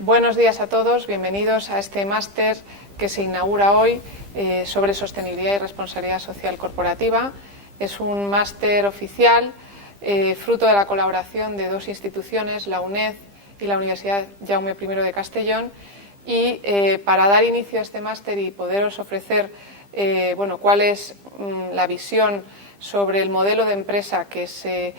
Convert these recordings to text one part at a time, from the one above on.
Buenos días a todos, bienvenidos a este máster que se inaugura hoy sobre sostenibilidad y responsabilidad social corporativa. Es un máster oficial, fruto de la colaboración de dos instituciones, la UNED y la Universidad Jaume I de Castellón, y para dar inicio a este máster y poderos ofrecer cuál es la visión sobre el modelo de empresa que se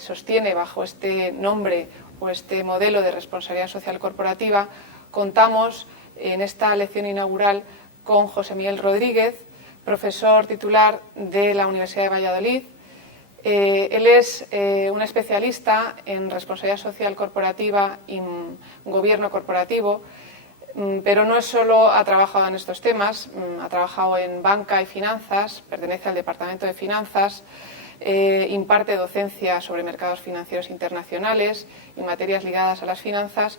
sostiene bajo este nombre o este modelo de responsabilidad social corporativa, contamos en esta lección inaugural con José Miguel Rodríguez, profesor titular de la Universidad de Valladolid. Él es un especialista en responsabilidad social corporativa y gobierno corporativo, pero no solo ha trabajado en estos temas, ha trabajado en banca y finanzas, pertenece al Departamento de Finanzas, imparte docencia sobre mercados financieros internacionales y materias ligadas a las finanzas,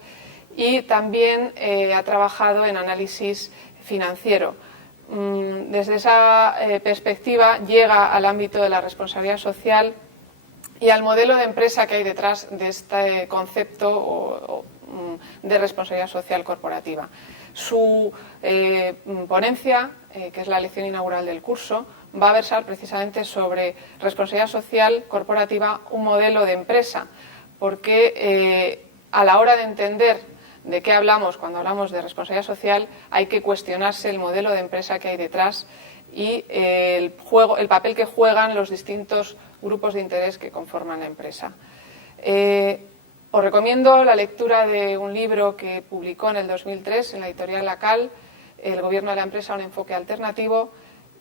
y también ha trabajado en análisis financiero. Desde esa perspectiva llega al ámbito de la responsabilidad social y al modelo de empresa que hay detrás de este concepto de responsabilidad social corporativa. Su ponencia, que es la lección inaugural del curso, va a versar precisamente sobre responsabilidad social corporativa, un modelo de empresa, porque a la hora de entender de qué hablamos cuando hablamos de responsabilidad social, hay que cuestionarse el modelo de empresa que hay detrás y el papel que juegan los distintos grupos de interés que conforman la empresa. Os recomiendo la lectura de un libro que publicó en el 2003 en la editorial La Cal, El gobierno de la empresa, un enfoque alternativo,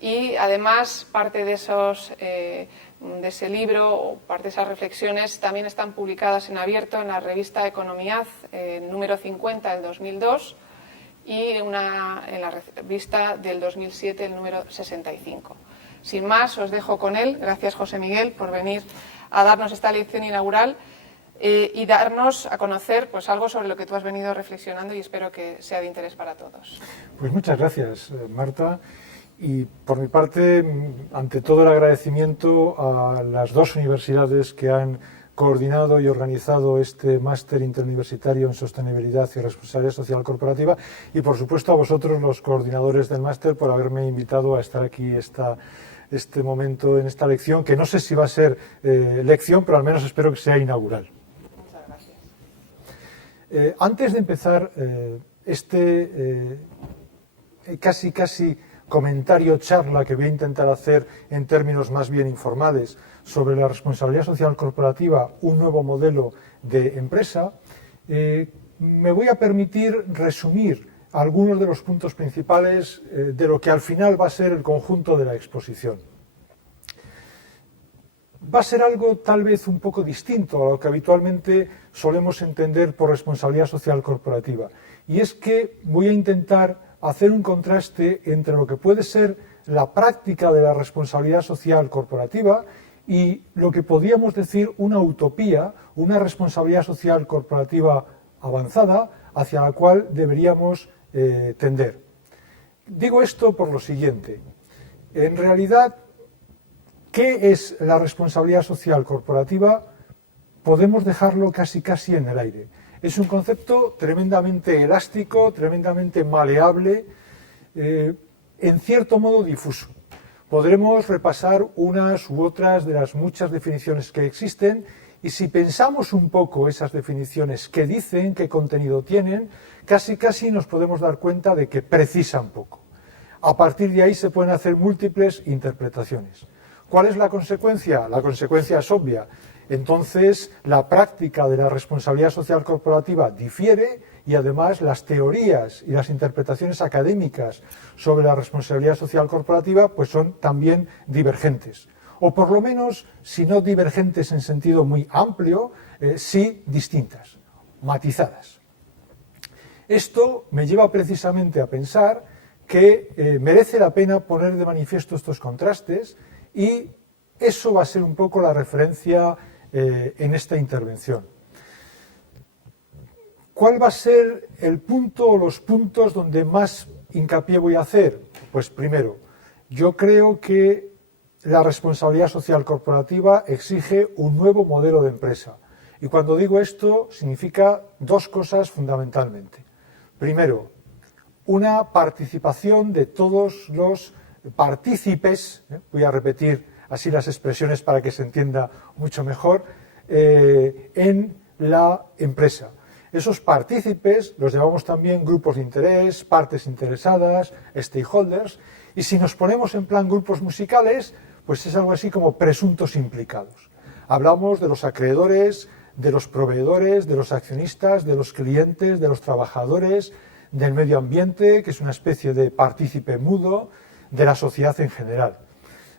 y además parte de ese libro o parte de esas reflexiones también están publicadas en abierto en la revista Economía, número 50 del 2002, y en la revista del 2007, el número 65. Sin más, os dejo con él. Gracias, José Miguel, por venir a darnos esta lección inaugural y darnos a conocer algo sobre lo que tú has venido reflexionando, y espero que sea de interés para todos. Pues muchas gracias, Marta. Y por mi parte, ante todo el agradecimiento a las dos universidades que han coordinado y organizado este máster interuniversitario en sostenibilidad y responsabilidad social corporativa, y por supuesto a vosotros, los coordinadores del máster, por haberme invitado a estar aquí este momento en esta lección, que no sé si va a ser lección, pero al menos espero que sea inaugural. Muchas gracias. Antes de empezar casi comentario, charla que voy a intentar hacer en términos más bien informales sobre la responsabilidad social corporativa, un nuevo modelo de empresa, me voy a permitir resumir algunos de los puntos principales de lo que al final va a ser el conjunto de la exposición. Va a ser algo tal vez un poco distinto a lo que habitualmente solemos entender por responsabilidad social corporativa, y es que voy a intentar hacer un contraste entre lo que puede ser la práctica de la responsabilidad social corporativa y lo que podríamos decir una utopía, una responsabilidad social corporativa avanzada hacia la cual deberíamos tender. Digo esto por lo siguiente. En realidad, ¿qué es la responsabilidad social corporativa? Podemos dejarlo casi en el aire. Es un concepto tremendamente elástico, tremendamente maleable, en cierto modo difuso. Podremos repasar unas u otras de las muchas definiciones que existen, y si pensamos un poco esas definiciones, qué dicen, qué contenido tienen, casi nos podemos dar cuenta de que precisan poco. A partir de ahí se pueden hacer múltiples interpretaciones. ¿Cuál es la consecuencia? La consecuencia es obvia. Entonces, la práctica de la responsabilidad social corporativa difiere, y además las teorías y las interpretaciones académicas sobre la responsabilidad social corporativa pues son también divergentes. O por lo menos, si no divergentes en sentido muy amplio, sí distintas, matizadas. Esto me lleva precisamente a pensar que merece la pena poner de manifiesto estos contrastes, y eso va a ser un poco la referencia en esta intervención. ¿Cuál va a ser el punto o los puntos donde más hincapié voy a hacer? Pues primero, yo creo que la responsabilidad social corporativa exige un nuevo modelo de empresa. Y cuando digo esto, significa dos cosas fundamentalmente. Primero, una participación de todos los partícipes, voy a repetir así las expresiones para que se entienda mucho mejor, en la empresa. Esos partícipes los llamamos también grupos de interés, partes interesadas, stakeholders, y si nos ponemos en plan grupos musicales, pues es algo así como presuntos implicados. Hablamos de los acreedores, de los proveedores, de los accionistas, de los clientes, de los trabajadores, del medio ambiente, que es una especie de partícipe mudo, de la sociedad en general.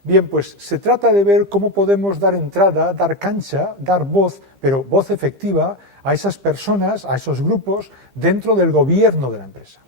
Bien, pues se trata de ver cómo podemos dar entrada, dar cancha, dar voz, pero voz efectiva, a esas personas, a esos grupos, dentro del gobierno de la empresa.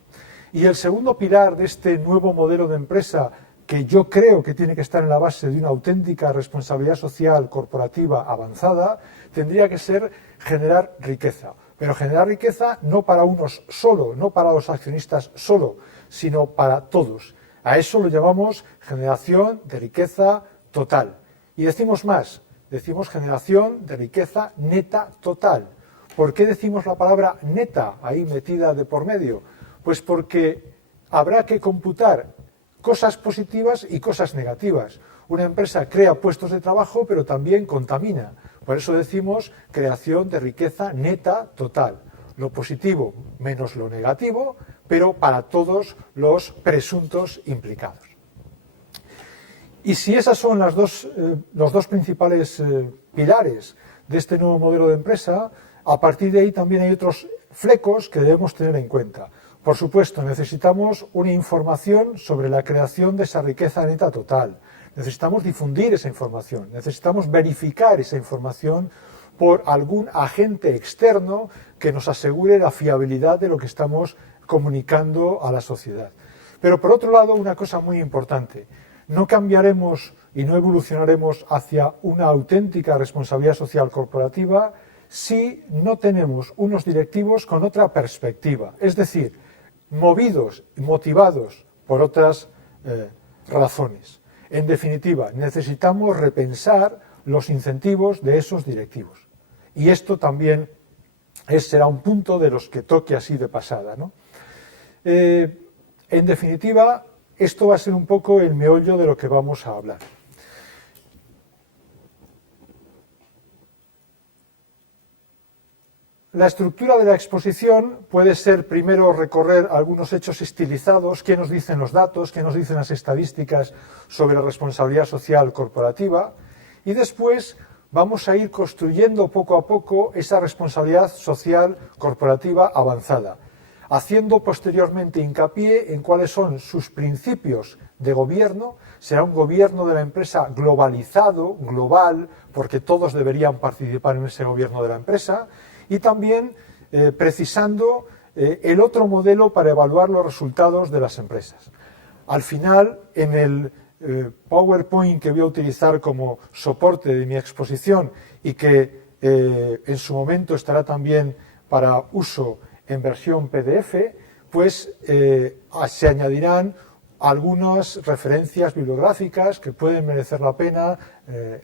Y el segundo pilar de este nuevo modelo de empresa, que yo creo que tiene que estar en la base de una auténtica responsabilidad social corporativa avanzada, tendría que ser generar riqueza. Pero generar riqueza no para unos solo, no para los accionistas solo, sino para todos. A eso lo llamamos generación de riqueza total. Y decimos más, decimos generación de riqueza neta total. ¿Por qué decimos la palabra neta ahí metida de por medio? Pues porque habrá que computar cosas positivas y cosas negativas. Una empresa crea puestos de trabajo, pero también contamina. Por eso decimos creación de riqueza neta total. Lo positivo menos lo negativo, pero para todos los presuntos implicados. Y si esas son los dos principales pilares de este nuevo modelo de empresa, a partir de ahí también hay otros flecos que debemos tener en cuenta. Por supuesto, necesitamos una información sobre la creación de esa riqueza neta total. Necesitamos difundir esa información, necesitamos verificar esa información por algún agente externo que nos asegure la fiabilidad de lo que estamos comunicando a la sociedad. Pero por otro lado, una cosa muy importante, no cambiaremos y no evolucionaremos hacia una auténtica responsabilidad social corporativa si no tenemos unos directivos con otra perspectiva, es decir, movidos y motivados por otras razones. En definitiva, necesitamos repensar los incentivos de esos directivos. Y esto también será un punto de los que toque así de pasada, ¿no? En definitiva, esto va a ser un poco el meollo de lo que vamos a hablar. La estructura de la exposición puede ser primero recorrer algunos hechos estilizados, qué nos dicen los datos, qué nos dicen las estadísticas sobre la responsabilidad social corporativa, y después vamos a ir construyendo poco a poco esa responsabilidad social corporativa avanzada, haciendo posteriormente hincapié en cuáles son sus principios de gobierno. Será un gobierno de la empresa globalizado, global, porque todos deberían participar en ese gobierno de la empresa, y también precisando el otro modelo para evaluar los resultados de las empresas. Al final, en el PowerPoint que voy a utilizar como soporte de mi exposición y que en su momento estará también para uso en versión PDF, pues se añadirán algunas referencias bibliográficas que pueden merecer la pena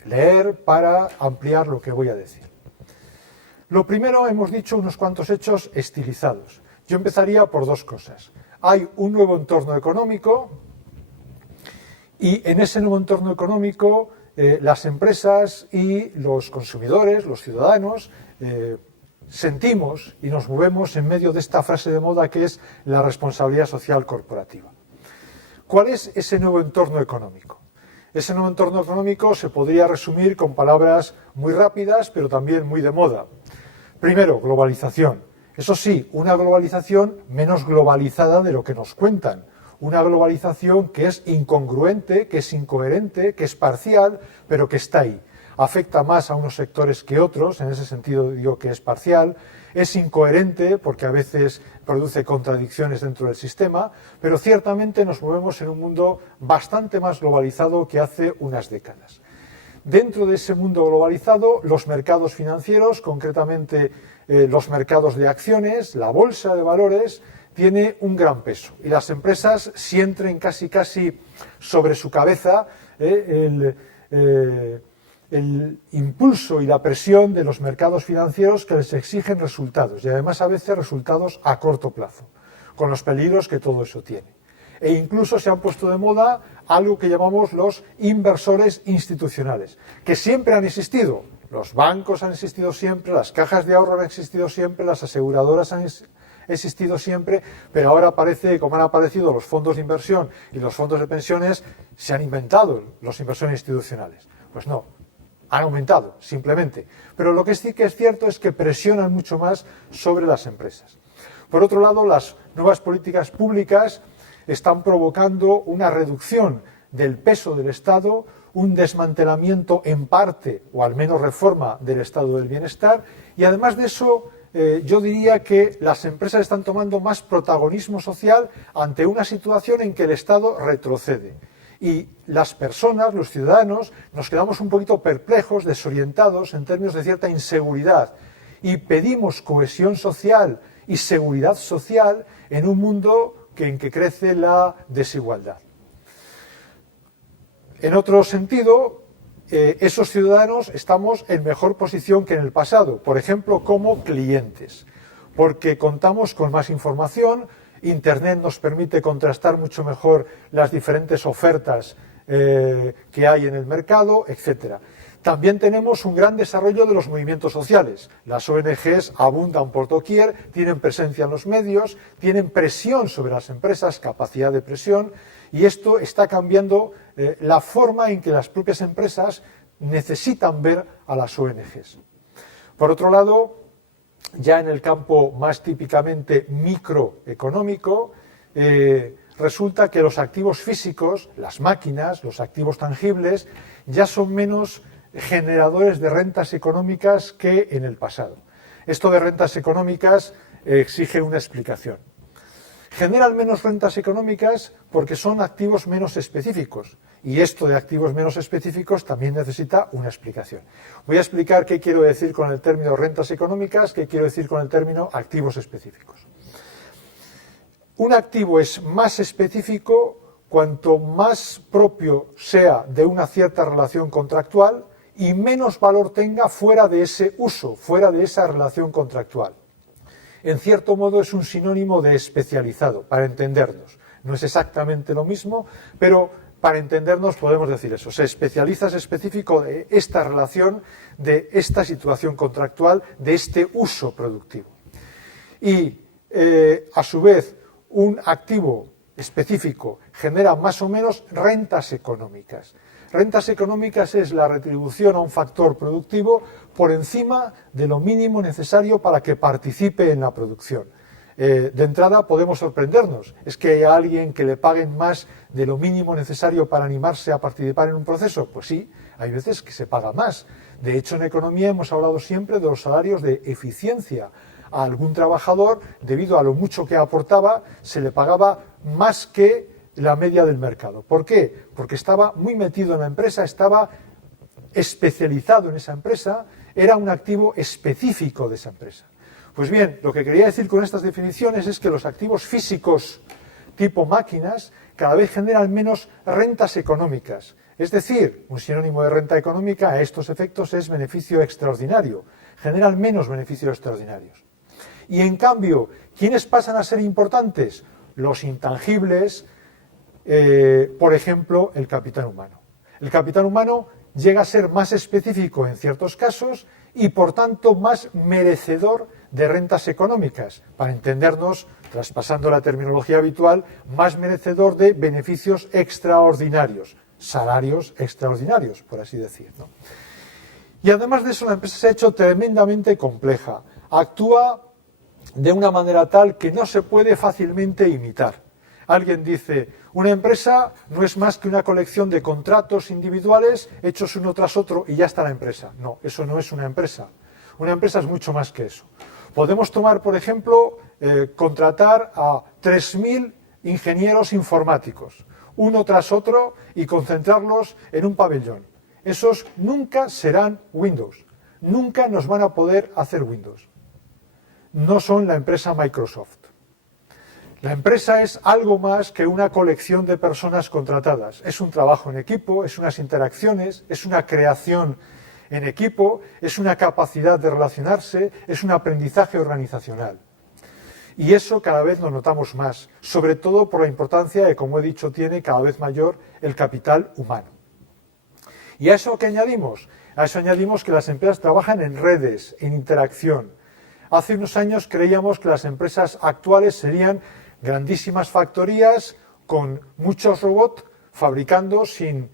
leer para ampliar lo que voy a decir. Lo primero, hemos dicho unos cuantos hechos estilizados. Yo empezaría por dos cosas. Hay un nuevo entorno económico y en ese nuevo entorno económico las empresas y los consumidores, los ciudadanos, sentimos y nos movemos en medio de esta frase de moda que es la responsabilidad social corporativa. ¿Cuál es ese nuevo entorno económico? Ese nuevo entorno económico se podría resumir con palabras muy rápidas, pero también muy de moda. Primero, globalización. Eso sí, una globalización menos globalizada de lo que nos cuentan. Una globalización que es incongruente, que es incoherente, que es parcial, pero que está ahí. Afecta más a unos sectores que otros, en ese sentido digo que es parcial. Es incoherente porque a veces produce contradicciones dentro del sistema, pero ciertamente nos movemos en un mundo bastante más globalizado que hace unas décadas. Dentro de ese mundo globalizado, los mercados financieros, concretamente los mercados de acciones, la bolsa de valores, tiene un gran peso. Y las empresas sienten casi sobre su cabeza el impulso y la presión de los mercados financieros que les exigen resultados, y además a veces resultados a corto plazo, con los peligros que todo eso tiene. E incluso se han puesto de moda algo que llamamos los inversores institucionales, que siempre han existido. Los bancos han existido siempre, las cajas de ahorro han existido siempre, las aseguradoras han existido siempre, pero ahora parece, como han aparecido los fondos de inversión y los fondos de pensiones, se han inventado los inversores institucionales. Pues no, han aumentado, simplemente. Pero lo que sí que es cierto es que presionan mucho más sobre las empresas. Por otro lado, las nuevas políticas públicas están provocando una reducción del peso del Estado, un desmantelamiento en parte, o al menos reforma del estado del bienestar, y además de eso, yo diría que las empresas están tomando más protagonismo social ante una situación en que el Estado retrocede. Y las personas, los ciudadanos, nos quedamos un poquito perplejos, desorientados en términos de cierta inseguridad, y pedimos cohesión social y seguridad social en un mundo en que crece la desigualdad. En otro sentido, esos ciudadanos estamos en mejor posición que en el pasado, por ejemplo, como clientes, porque contamos con más información, Internet nos permite contrastar mucho mejor las diferentes ofertas que hay en el mercado, etc. También tenemos un gran desarrollo de los movimientos sociales. Las ONGs abundan por doquier, tienen presencia en los medios, tienen presión sobre las empresas, capacidad de presión, y esto está cambiando la forma en que las propias empresas necesitan ver a las ONGs. Por otro lado, ya en el campo más típicamente microeconómico, resulta que los activos físicos, las máquinas, los activos tangibles, ya son menos generadores de rentas económicas que en el pasado. Esto de rentas económicas exige una explicación. Generan menos rentas económicas porque son activos menos específicos, y esto de activos menos específicos también necesita una explicación. Voy a explicar qué quiero decir con el término rentas económicas, qué quiero decir con el término activos específicos. Un activo es más específico cuanto más propio sea de una cierta relación contractual y menos valor tenga fuera de ese uso, fuera de esa relación contractual. En cierto modo es un sinónimo de especializado, para entendernos. No es exactamente lo mismo, pero para entendernos podemos decir eso. Se especializa, es específico de esta relación, de esta situación contractual, de este uso productivo. Y a su vez, un activo específico genera más o menos rentas económicas. Rentas económicas es la retribución a un factor productivo por encima de lo mínimo necesario para que participe en la producción. De entrada podemos sorprendernos, es que hay a alguien que le paguen más de lo mínimo necesario para animarse a participar en un proceso. Pues sí, hay veces que se paga más. De hecho, en economía hemos hablado siempre de los salarios de eficiencia. A algún trabajador, debido a lo mucho que aportaba, se le pagaba más que la media del mercado. ¿Por qué? Porque estaba muy metido en la empresa, estaba especializado en esa empresa, era un activo específico de esa empresa. Pues bien, lo que quería decir con estas definiciones es que los activos físicos tipo máquinas cada vez generan menos rentas económicas. Es decir, un sinónimo de renta económica a estos efectos es beneficio extraordinario. Generan menos beneficios extraordinarios. Y en cambio, ¿quiénes pasan a ser importantes? Los intangibles, por ejemplo, el capital humano. El capital humano llega a ser más específico en ciertos casos y, por tanto, más merecedor de rentas económicas. Para entendernos, traspasando la terminología habitual, más merecedor de beneficios extraordinarios, salarios extraordinarios, por así decir, ¿no? Y además de eso, la empresa se ha hecho tremendamente compleja. Actúa de una manera tal que no se puede fácilmente imitar. Alguien dice, una empresa no es más que una colección de contratos individuales hechos uno tras otro y ya está la empresa. No, eso no es una empresa. Una empresa es mucho más que eso. Podemos tomar, por ejemplo, contratar a 3.000 ingenieros informáticos, uno tras otro, y concentrarlos en un pabellón. Esos nunca serán Windows. Nunca nos van a poder hacer Windows. No son la empresa Microsoft. La empresa es algo más que una colección de personas contratadas. Es un trabajo en equipo, es unas interacciones, es una creación en equipo, es una capacidad de relacionarse, es un aprendizaje organizacional. Y eso cada vez lo notamos más, sobre todo por la importancia que, como he dicho, tiene cada vez mayor el capital humano. ¿Y a eso qué añadimos? A eso añadimos que las empresas trabajan en redes, en interacción. Hace unos años creíamos que las empresas actuales serían grandísimas factorías con muchos robots fabricando sin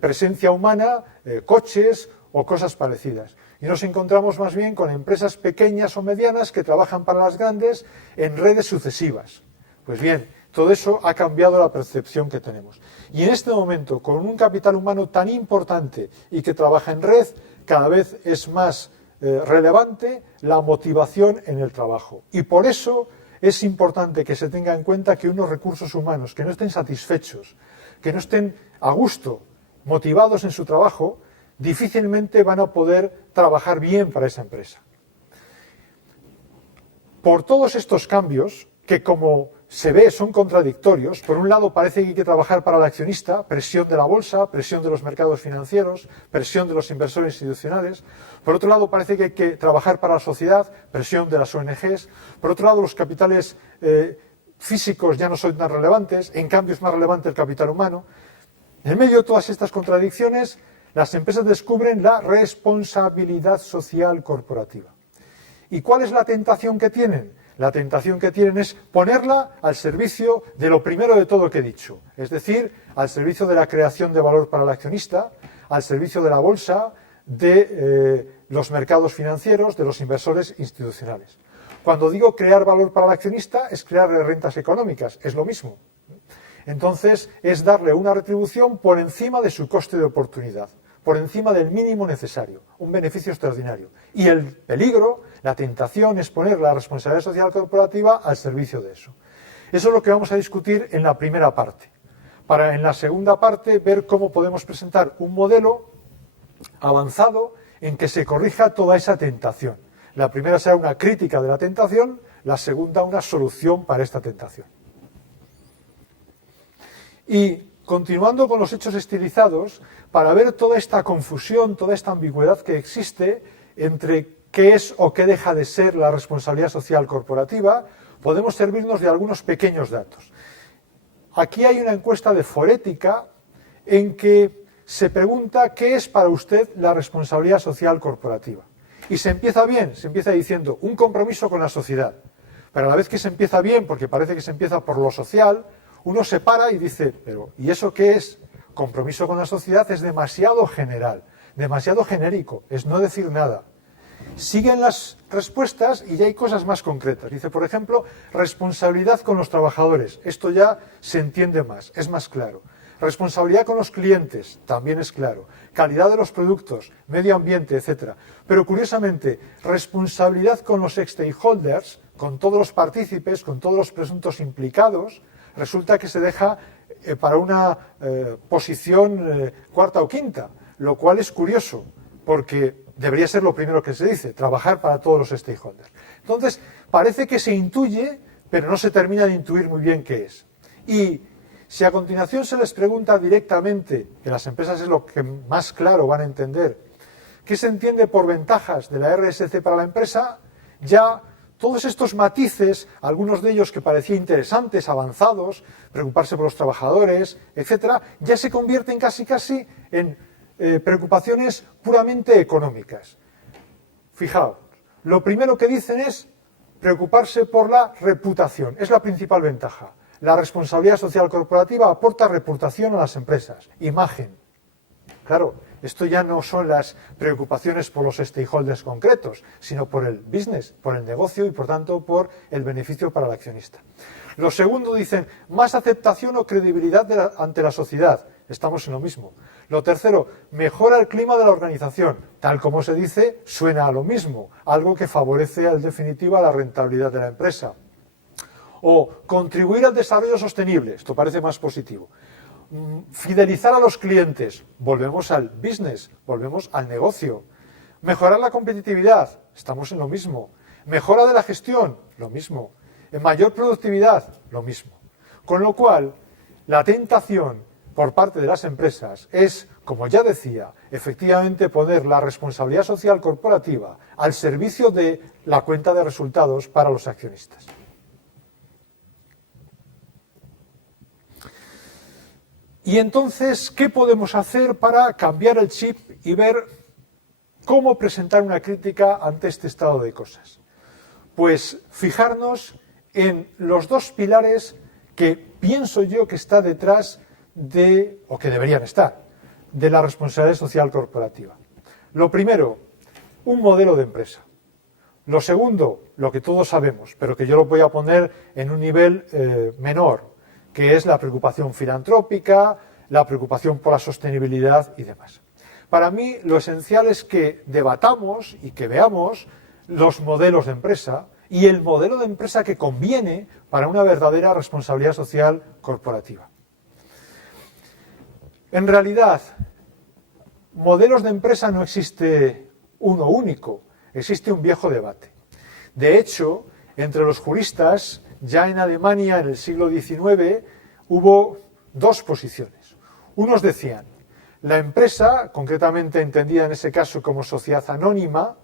presencia humana coches o cosas parecidas. Y nos encontramos más bien con empresas pequeñas o medianas que trabajan para las grandes en redes sucesivas. Pues bien, todo eso ha cambiado la percepción que tenemos. Y en este momento, con un capital humano tan importante y que trabaja en red, cada vez es más relevante la motivación en el trabajo. Y por eso es importante que se tenga en cuenta que unos recursos humanos que no estén satisfechos, que no estén a gusto, motivados en su trabajo, difícilmente van a poder trabajar bien para esa empresa. Por todos estos cambios, que como se ve son contradictorios, por un lado parece que hay que trabajar para el accionista, presión de la bolsa, presión de los mercados financieros, presión de los inversores institucionales, por otro lado parece que hay que trabajar para la sociedad, presión de las ONGs, por otro lado los capitales físicos ya no son tan relevantes, en cambio es más relevante el capital humano. En medio de todas estas contradicciones, las empresas descubren la responsabilidad social corporativa. ¿Y cuál es la tentación que tienen? La tentación que tienen es ponerla al servicio de lo primero de todo que he dicho, es decir, al servicio de la creación de valor para el accionista, al servicio de la bolsa, de los mercados financieros, de los inversores institucionales. Cuando digo crear valor para el accionista, es crear rentas económicas, es lo mismo. Entonces, es darle una retribución por encima de su coste de oportunidad, por encima del mínimo necesario, un beneficio extraordinario. Y el peligro, la tentación, es poner la responsabilidad social corporativa al servicio de eso. Eso es lo que vamos a discutir en la primera parte. Para en la segunda parte ver cómo podemos presentar un modelo avanzado en que se corrija toda esa tentación. La primera será una crítica de la tentación, la segunda una solución para esta tentación. Y continuando con los hechos estilizados, para ver toda esta confusión, toda esta ambigüedad que existe entre qué es o qué deja de ser la responsabilidad social corporativa, podemos servirnos de algunos pequeños datos. Aquí hay una encuesta de Forética en que se pregunta qué es para usted la responsabilidad social corporativa. Y se empieza bien, se empieza diciendo un compromiso con la sociedad. Pero a la vez que se empieza bien, porque parece que se empieza por lo social, uno se para y dice, pero ¿y eso qué es? Compromiso con la sociedad es demasiado general, demasiado genérico, es no decir nada. Siguen las respuestas y ya hay cosas más concretas. Dice, por ejemplo, responsabilidad con los trabajadores. Esto ya se entiende más, es más claro. Responsabilidad con los clientes, también es claro. Calidad de los productos, medio ambiente, etc. Pero curiosamente, responsabilidad con los stakeholders, con todos los partícipes, con todos los presuntos implicados, resulta que se deja para una posición cuarta o quinta, lo cual es curioso, porque debería ser lo primero que se dice, trabajar para todos los stakeholders. Entonces, parece que se intuye, pero no se termina de intuir muy bien qué es. Y si a continuación se les pregunta directamente, que las empresas es lo que más claro van a entender, qué se entiende por ventajas de la RSC para la empresa, ya todos estos matices, algunos de ellos que parecían interesantes, avanzados, preocuparse por los trabajadores, etcétera, ya se convierten casi en preocupaciones puramente económicas. Fijaos, lo primero que dicen es preocuparse por la reputación, es la principal ventaja. La responsabilidad social corporativa aporta reputación a las empresas, imagen. Claro, esto ya no son las preocupaciones por los stakeholders concretos, sino por el business, por el negocio y por tanto por el beneficio para el accionista. Lo segundo dicen, más aceptación o credibilidad ante la sociedad. Estamos en lo mismo. Lo tercero, mejora el clima de la organización. Tal como se dice, suena a lo mismo, algo que favorece en definitiva la rentabilidad de la empresa. O contribuir al desarrollo sostenible, esto parece más positivo. Fidelizar a los clientes, volvemos al business, volvemos al negocio. Mejorar la competitividad, estamos en lo mismo. Mejora de la gestión, lo mismo. En mayor productividad, lo mismo. Con lo cual, la tentación por parte de las empresas es, como ya decía, efectivamente poner la responsabilidad social corporativa al servicio de la cuenta de resultados para los accionistas. Y entonces, ¿qué podemos hacer para cambiar el chip y ver cómo presentar una crítica ante este estado de cosas? Pues fijarnos en los dos pilares que pienso yo que está detrás de, o que deberían estar, de la responsabilidad social corporativa. Lo primero, un modelo de empresa. Lo segundo, lo que todos sabemos, pero que yo lo voy a poner en un nivel menor, que es la preocupación filantrópica, la preocupación por la sostenibilidad y demás. Para mí, lo esencial es que debatamos y que veamos los modelos de empresa y el modelo de empresa que conviene para una verdadera responsabilidad social corporativa. En realidad, modelos de empresa no existe uno único, existe un viejo debate. De hecho, entre los juristas, ya en Alemania en el siglo XIX hubo dos posiciones. Unos decían, la empresa, concretamente entendida en ese caso como sociedad anónima,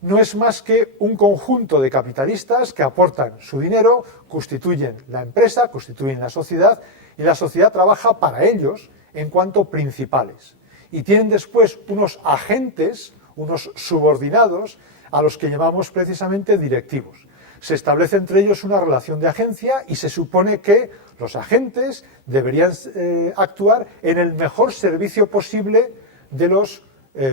no es más que un conjunto de capitalistas que aportan su dinero, constituyen la empresa, constituyen la sociedad, y la sociedad trabaja para ellos en cuanto principales. Y tienen después unos agentes, unos subordinados, a los que llamamos precisamente directivos. Se establece entre ellos una relación de agencia y se supone que los agentes deberían actuar en el mejor servicio posible de los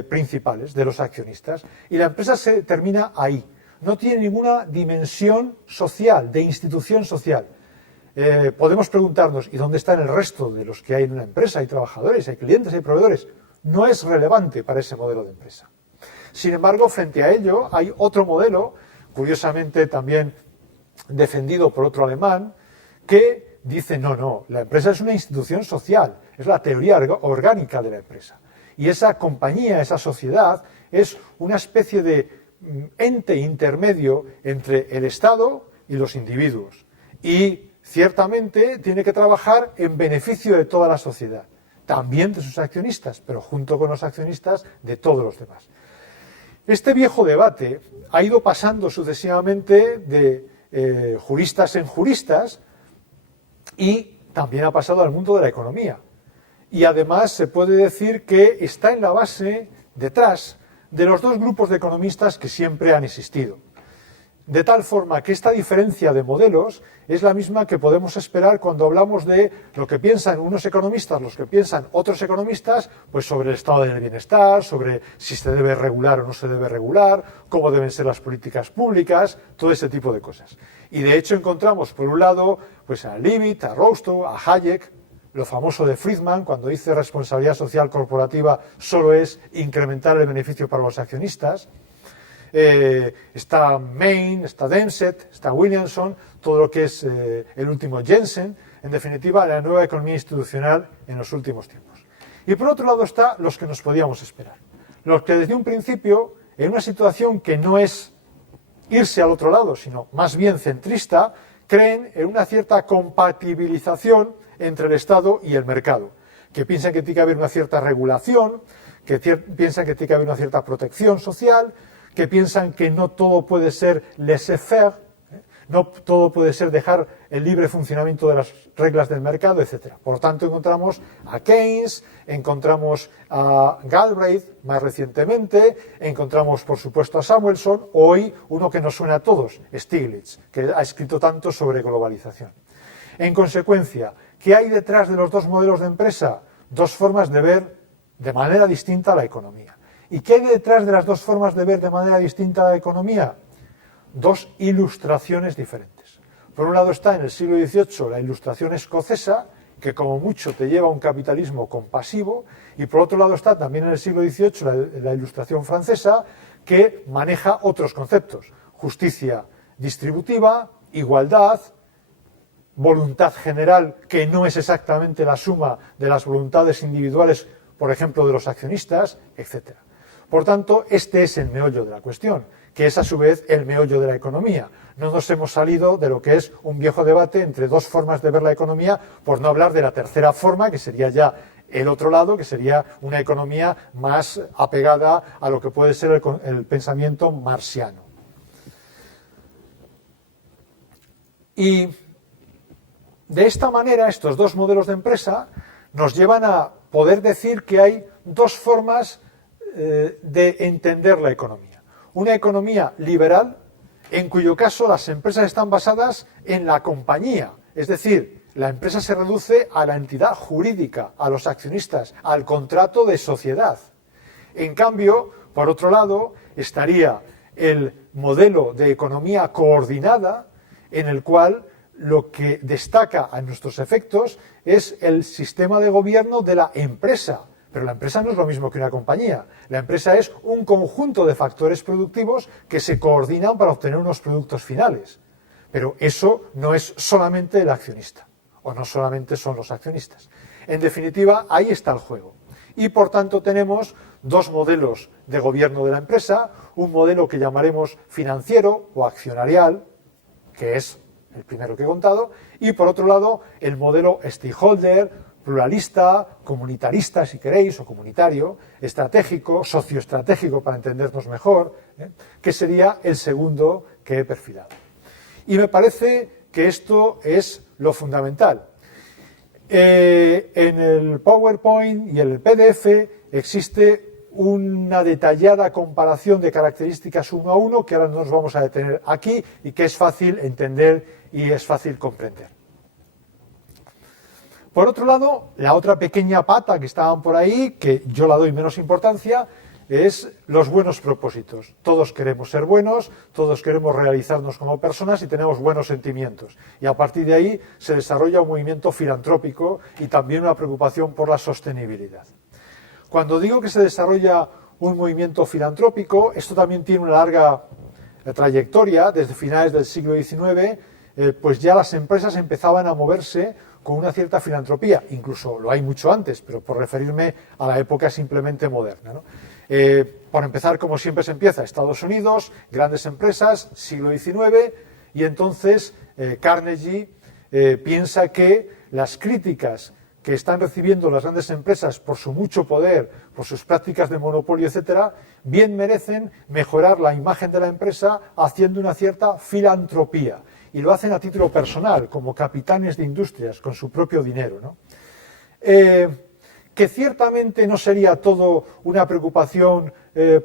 principales, de los accionistas. Y la empresa se termina ahí. No tiene ninguna dimensión social, de institución social. Podemos preguntarnos, ¿y dónde están el resto de los que hay en una empresa? Hay trabajadores, hay clientes, hay proveedores. No es relevante para ese modelo de empresa. Sin embargo, frente a ello hay otro modelo, curiosamente también defendido por otro alemán, que dice, no, la empresa es una institución social, es la teoría orgánica de la empresa. Y esa compañía, esa sociedad, es una especie de ente intermedio entre el Estado y los individuos. Y ciertamente tiene que trabajar en beneficio de toda la sociedad, también de sus accionistas, pero junto con los accionistas de todos los demás. Este viejo debate ha ido pasando sucesivamente de juristas en juristas y también ha pasado al mundo de la economía. Y además se puede decir que está en la base, detrás, de los dos grupos de economistas que siempre han existido. De tal forma que esta diferencia de modelos es la misma que podemos esperar cuando hablamos de lo que piensan unos economistas, los que piensan otros economistas, pues sobre el estado del bienestar, sobre si se debe regular o no se debe regular, cómo deben ser las políticas públicas, todo ese tipo de cosas. Y de hecho encontramos, por un lado, pues a Leavitt, a Rostow, a Hayek, lo famoso de Friedman, cuando dice responsabilidad social corporativa solo es incrementar el beneficio para los accionistas. Está Main, está Dempsey, está Williamson, todo lo que es el último Jensen, en definitiva la nueva economía institucional en los últimos tiempos. Y por otro lado está los que nos podíamos esperar, los que desde un principio, en una situación que no es irse al otro lado, sino más bien centrista, creen en una cierta compatibilización entre el Estado y el mercado, que piensan que tiene que haber una cierta regulación, que piensan que tiene que haber una cierta protección social, que piensan que no todo puede ser laissez-faire, no todo puede ser dejar el libre funcionamiento de las reglas del mercado, etc. Por lo tanto, encontramos a Keynes, encontramos a Galbraith más recientemente, encontramos, por supuesto, a Samuelson, hoy uno que nos suena a todos, Stiglitz, que ha escrito tanto sobre globalización. En consecuencia, ¿qué hay detrás de los dos modelos de empresa? Dos formas de ver de manera distinta la economía. ¿Y qué hay detrás de las dos formas de ver de manera distinta la economía? Dos ilustraciones diferentes. Por un lado está en el siglo XVIII la ilustración escocesa, que como mucho te lleva a un capitalismo compasivo, y por otro lado está también en el siglo XVIII la ilustración francesa, que maneja otros conceptos: justicia distributiva, igualdad, voluntad general, que no es exactamente la suma de las voluntades individuales, por ejemplo, de los accionistas, etc. Por tanto, este es el meollo de la cuestión, que es a su vez el meollo de la economía. No nos hemos salido de lo que es un viejo debate entre dos formas de ver la economía, por no hablar de la tercera forma, que sería ya el otro lado, que sería una economía más apegada a lo que puede ser el pensamiento marxiano. Y de esta manera, estos dos modelos de empresa nos llevan a poder decir que hay dos formas de entender la economía. Una economía liberal, en cuyo caso las empresas están basadas en la compañía, es decir, la empresa se reduce a la entidad jurídica, a los accionistas, al contrato de sociedad. En cambio, por otro lado, estaría el modelo de economía coordinada, en el cual lo que destaca a nuestros efectos es el sistema de gobierno de la empresa. Pero la empresa no es lo mismo que una compañía. La empresa es un conjunto de factores productivos que se coordinan para obtener unos productos finales. Pero eso no es solamente el accionista, o no solamente son los accionistas. En definitiva, ahí está el juego. Y por tanto tenemos dos modelos de gobierno de la empresa, un modelo que llamaremos financiero o accionarial, que es el primero que he contado, y por otro lado el modelo stakeholder, pluralista, comunitarista si queréis, o comunitario, estratégico, socioestratégico para entendernos mejor, que sería el segundo que he perfilado. Y me parece que esto es lo fundamental. En el PowerPoint y en el PDF existe una detallada comparación de características uno a uno que ahora no nos vamos a detener aquí y que es fácil entender y es fácil comprender. Por otro lado, la otra pequeña pata que estaban por ahí, que yo la doy menos importancia, es los buenos propósitos. Todos queremos ser buenos, todos queremos realizarnos como personas y tenemos buenos sentimientos. Y a partir de ahí se desarrolla un movimiento filantrópico y también una preocupación por la sostenibilidad. Cuando digo que se desarrolla un movimiento filantrópico, esto también tiene una larga trayectoria. Desde finales del siglo XIX, pues ya las empresas empezaban a moverse con una cierta filantropía, incluso lo hay mucho antes, pero por referirme a la época simplemente moderna, ¿no? Por empezar, como siempre se empieza, Estados Unidos, grandes empresas, siglo XIX, y entonces Carnegie piensa que las críticas que están recibiendo las grandes empresas por su mucho poder, por sus prácticas de monopolio, etcétera, bien merecen mejorar la imagen de la empresa haciendo una cierta filantropía. Y lo hacen a título personal, como capitanes de industrias, con su propio dinero, ¿no? Que ciertamente no sería todo una preocupación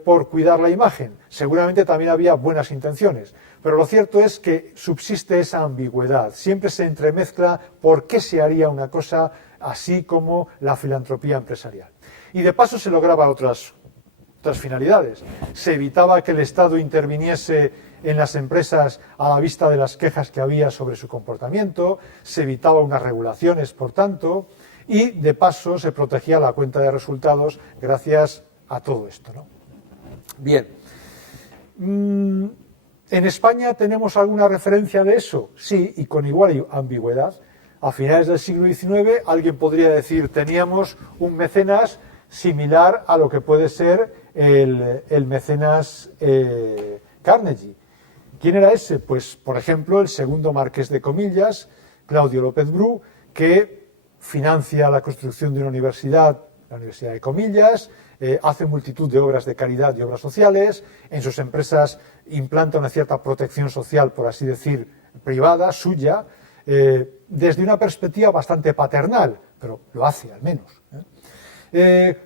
por cuidar la imagen. Seguramente también había buenas intenciones. Pero lo cierto es que subsiste esa ambigüedad. Siempre se entremezcla por qué se haría una cosa así como la filantropía empresarial. Y de paso se lograba otras finalidades. Se evitaba que el Estado interviniese en las empresas a la vista de las quejas que había sobre su comportamiento, se evitaba unas regulaciones, por tanto, y de paso se protegía la cuenta de resultados gracias a todo esto, ¿no? Bien. ¿En España tenemos alguna referencia de eso? Sí, y con igual ambigüedad. A finales del siglo XIX alguien podría decir teníamos un mecenas similar a lo que puede ser el mecenas Carnegie. ¿Quién era ese? Pues, por ejemplo, el segundo marqués de Comillas, Claudio López Bru, que financia la construcción de una universidad, la Universidad de Comillas, hace multitud de obras de caridad y obras sociales, en sus empresas implanta una cierta protección social, por así decir, privada, suya, desde una perspectiva bastante paternal, pero lo hace al menos.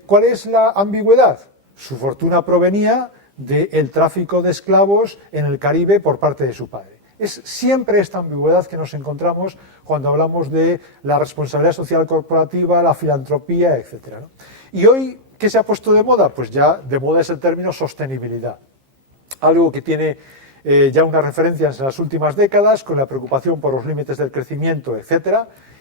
¿Cuál es la ambigüedad? Su fortuna provenía del tráfico de esclavos en el Caribe por parte de su padre. Es siempre esta ambigüedad que nos encontramos cuando hablamos de la responsabilidad social corporativa, la filantropía, etc., ¿no? Y hoy, ¿qué se ha puesto de moda? Pues ya de moda es el término sostenibilidad. Algo que tiene ya unas referencias en las últimas décadas con la preocupación por los límites del crecimiento, etc.,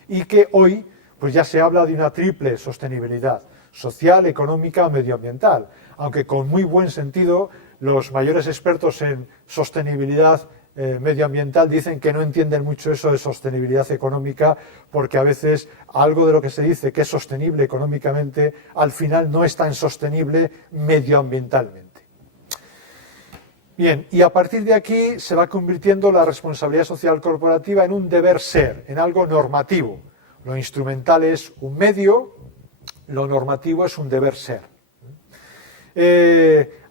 y que hoy pues ya se habla de una triple sostenibilidad: social, económica, medioambiental, aunque con muy buen sentido los mayores expertos en sostenibilidad medioambiental dicen que no entienden mucho eso de sostenibilidad económica, porque a veces algo de lo que se dice que es sostenible económicamente al final no es tan sostenible medioambientalmente. Bien, y a partir de aquí se va convirtiendo la responsabilidad social corporativa en un deber ser, en algo normativo. Lo instrumental es un medio, lo normativo es un deber ser.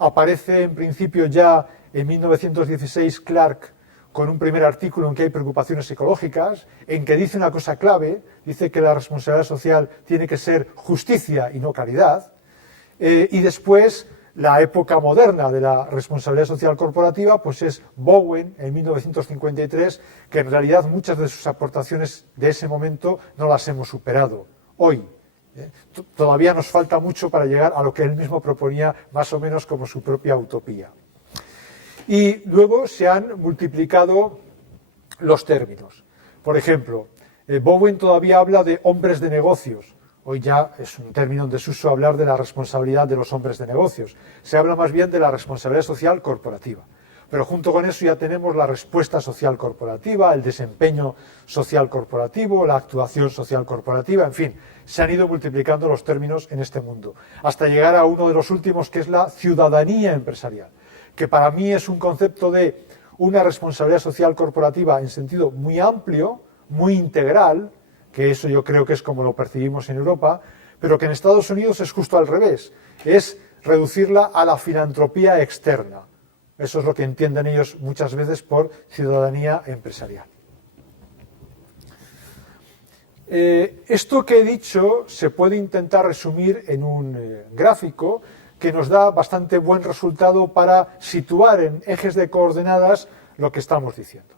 Aparece en principio ya en 1916 Clark con un primer artículo en que hay preocupaciones ecológicas, en que dice una cosa clave, dice que la responsabilidad social tiene que ser justicia y no caridad, y después la época moderna de la responsabilidad social corporativa pues es Bowen en 1953, que en realidad muchas de sus aportaciones de ese momento no las hemos superado hoy. Todavía nos falta mucho para llegar a lo que él mismo proponía más o menos como su propia utopía. Y luego se han multiplicado los términos. Por ejemplo, Bowen todavía habla de hombres de negocios. Hoy ya es un término en desuso hablar de la responsabilidad de los hombres de negocios. Se habla más bien de la responsabilidad social corporativa. Pero junto con eso ya tenemos la respuesta social corporativa, el desempeño social corporativo, la actuación social corporativa, en fin, se han ido multiplicando los términos en este mundo, hasta llegar a uno de los últimos, que es la ciudadanía empresarial, que para mí es un concepto de una responsabilidad social corporativa en sentido muy amplio, muy integral, que eso yo creo que es como lo percibimos en Europa, pero que en Estados Unidos es justo al revés, es reducirla a la filantropía externa. Eso es lo que entienden ellos muchas veces por ciudadanía empresarial. Esto que he dicho se puede intentar resumir en un gráfico que nos da bastante buen resultado para situar en ejes de coordenadas lo que estamos diciendo.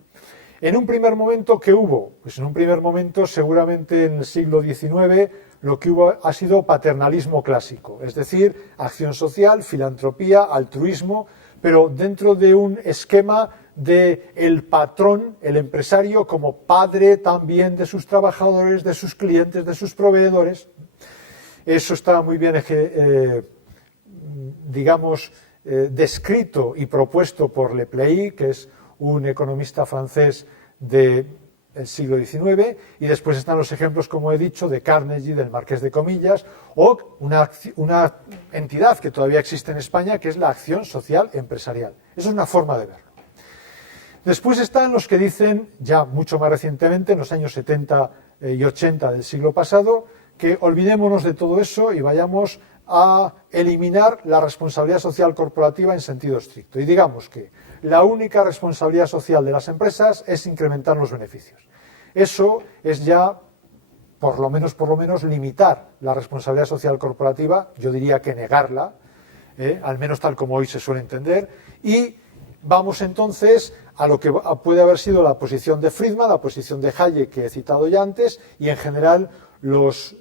En un primer momento, ¿qué hubo? Pues en un primer momento, seguramente en el siglo XIX, lo que hubo ha sido paternalismo clásico, es decir, acción social, filantropía, altruismo, pero dentro de un esquema de el patrón, el empresario, como padre también de sus trabajadores, de sus clientes, de sus proveedores. Eso está muy bien, descrito y propuesto por Le Play, que es un economista francés del siglo XIX, y después están los ejemplos, como he dicho, de Carnegie, del Marqués de Comillas, o una entidad que todavía existe en España, que es la acción social empresarial. Esa es una forma de verlo. Después están los que dicen, ya mucho más recientemente, en los años 70 y 80 del siglo pasado, que olvidémonos de todo eso y vayamos a eliminar la responsabilidad social corporativa en sentido estricto. Y digamos que la única responsabilidad social de las empresas es incrementar los beneficios. Eso es ya, por lo menos, limitar la responsabilidad social corporativa, yo diría que negarla, al menos tal como hoy se suele entender, y vamos entonces a lo que puede haber sido la posición de Friedman, la posición de Hayek que he citado ya antes, y en general los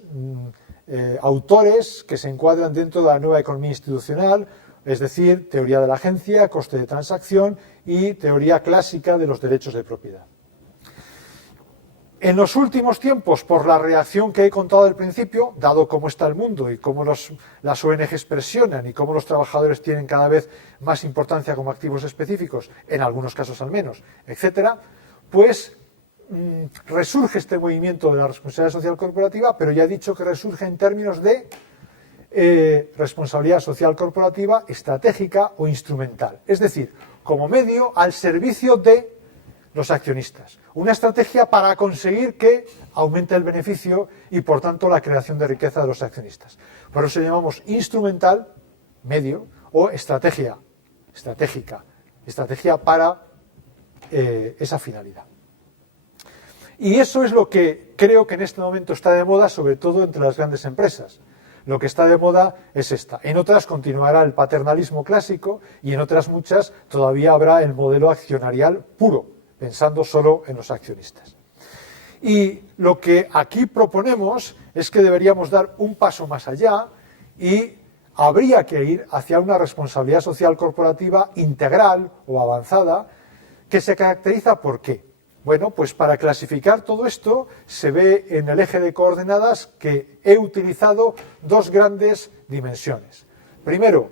autores que se encuadran dentro de la nueva economía institucional, es decir, teoría de la agencia, coste de transacción y teoría clásica de los derechos de propiedad. En los últimos tiempos, por la reacción que he contado al principio, dado cómo está el mundo y cómo las ONGs presionan y cómo los trabajadores tienen cada vez más importancia como activos específicos, en algunos casos al menos, etcétera, pues resurge este movimiento de la responsabilidad social corporativa, pero ya he dicho que resurge en términos de responsabilidad social corporativa estratégica o instrumental, es decir, como medio al servicio de los accionistas. Una estrategia para conseguir que aumente el beneficio y, por tanto, la creación de riqueza de los accionistas. Por eso llamamos instrumental, medio, o estratégica, estrategia para esa finalidad. Y eso es lo que creo que en este momento está de moda, sobre todo entre las grandes empresas. Lo que está de moda es esta. En otras continuará el paternalismo clásico y en otras muchas todavía habrá el modelo accionarial puro, pensando solo en los accionistas. Y lo que aquí proponemos es que deberíamos dar un paso más allá y habría que ir hacia una responsabilidad social corporativa integral o avanzada que se caracteriza ¿por qué? Bueno, pues para clasificar todo esto se ve en el eje de coordenadas que he utilizado dos grandes dimensiones. Primero,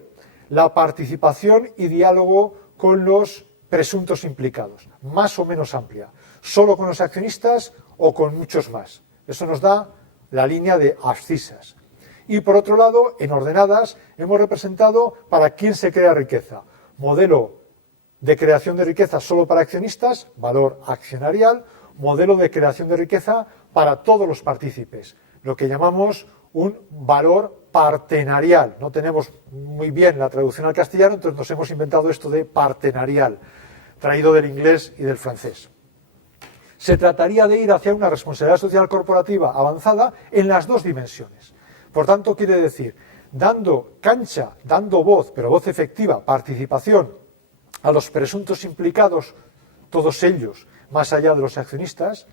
la participación y diálogo con los presuntos implicados, más o menos amplia, solo con los accionistas o con muchos más. Eso nos da la línea de abscisas. Y por otro lado, en ordenadas, hemos representado para quién se crea riqueza. Modelo de creación de riqueza solo para accionistas, valor accionarial, modelo de creación de riqueza para todos los partícipes, lo que llamamos un valor partenarial. No tenemos muy bien la traducción al castellano, entonces nos hemos inventado esto de partenarial, traído del inglés y del francés. Se trataría de ir hacia una responsabilidad social corporativa avanzada en las dos dimensiones. Por tanto, quiere decir, dando cancha, dando voz, pero voz efectiva, participación a los presuntos implicados, todos ellos, más allá de los accionistas,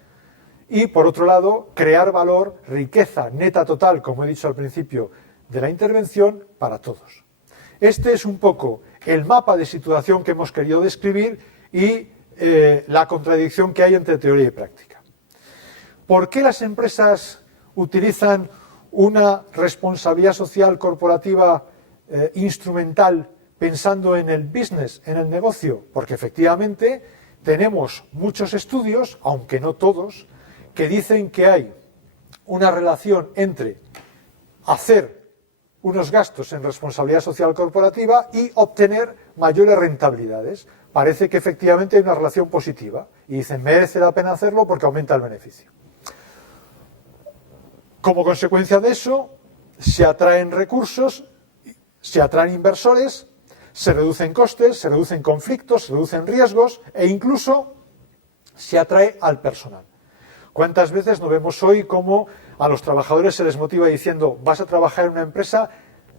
y por otro lado, crear valor, riqueza neta total, como he dicho al principio de la intervención, para todos. Este es un poco el mapa de situación que hemos querido describir y la contradicción que hay entre teoría y práctica. ¿Por qué las empresas utilizan una responsabilidad social corporativa instrumental pensando en el business, en el negocio? Porque efectivamente tenemos muchos estudios, aunque no todos, que dicen que hay una relación entre hacer unos gastos en responsabilidad social corporativa y obtener mayores rentabilidades. Parece que efectivamente hay una relación positiva y dicen merece la pena hacerlo porque aumenta el beneficio. Como consecuencia de eso, se atraen recursos, se atraen inversores, se reducen costes, se reducen conflictos, se reducen riesgos e incluso se atrae al personal. ¿Cuántas veces nos vemos hoy cómo a los trabajadores se les motiva diciendo vas a trabajar en una empresa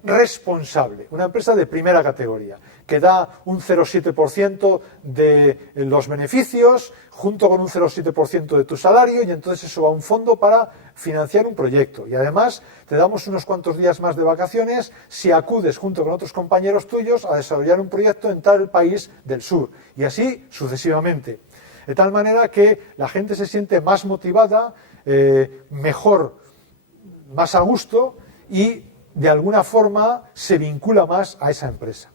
responsable, una empresa de primera categoría, que da un 0,7% de los beneficios junto con un 0,7% de tu salario y entonces eso va a un fondo para financiar un proyecto y además te damos unos cuantos días más de vacaciones si acudes junto con otros compañeros tuyos a desarrollar un proyecto en tal país del sur y así sucesivamente. De tal manera que la gente se siente más motivada, mejor, más a gusto y de alguna forma se vincula más a esa empresa.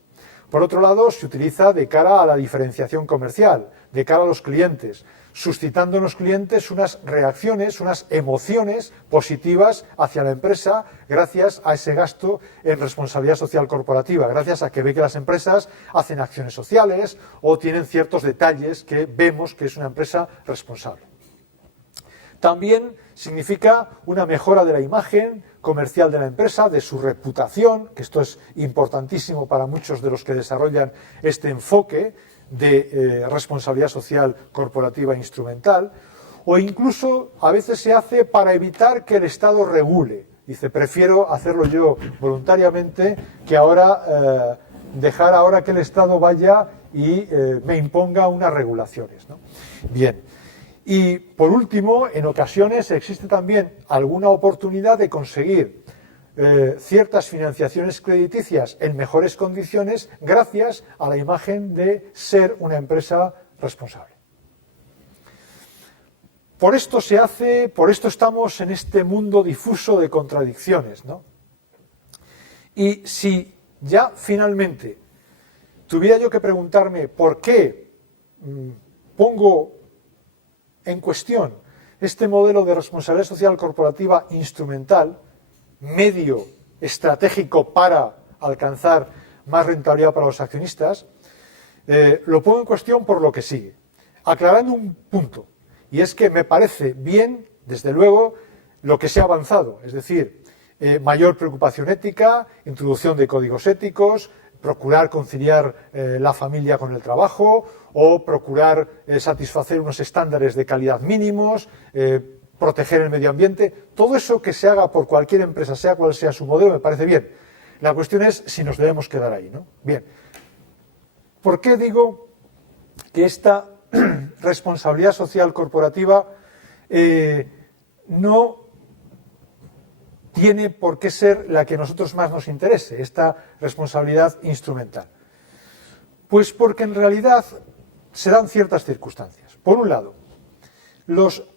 Por otro lado, se utiliza de cara a la diferenciación comercial, de cara a los clientes, suscitando en los clientes unas reacciones, unas emociones positivas hacia la empresa gracias a ese gasto en responsabilidad social corporativa, gracias a que ve que las empresas hacen acciones sociales o tienen ciertos detalles que vemos que es una empresa responsable. También significa una mejora de la imagen comercial de la empresa, de su reputación, que esto es importantísimo para muchos de los que desarrollan este enfoque de responsabilidad social corporativa instrumental, o incluso a veces se hace para evitar que el Estado regule. Dice, prefiero hacerlo yo voluntariamente que ahora dejar ahora que el Estado vaya y me imponga unas regulaciones, ¿no? Bien. Y por último, en ocasiones existe también alguna oportunidad de conseguir ciertas financiaciones crediticias en mejores condiciones gracias a la imagen de ser una empresa responsable. Por esto se hace, por esto estamos en este mundo difuso de contradicciones, ¿no? Y si ya finalmente tuviera yo que preguntarme por qué pongo en cuestión este modelo de responsabilidad social corporativa instrumental, medio estratégico para alcanzar más rentabilidad para los accionistas, lo pongo en cuestión por lo que sigue, aclarando un punto, y es que me parece bien, desde luego, lo que se ha avanzado, es decir, mayor preocupación ética, introducción de códigos éticos, procurar conciliar la familia con el trabajo o procurar satisfacer unos estándares de calidad mínimos, proteger el medio ambiente. Todo eso que se haga por cualquier empresa, sea cual sea su modelo, me parece bien. La cuestión es si nos debemos quedar ahí, ¿no? Bien. ¿Por qué digo que esta responsabilidad social corporativa no tiene por qué ser la que a nosotros más nos interese, esta responsabilidad instrumental? Pues porque en realidad se dan ciertas circunstancias. Por un lado, los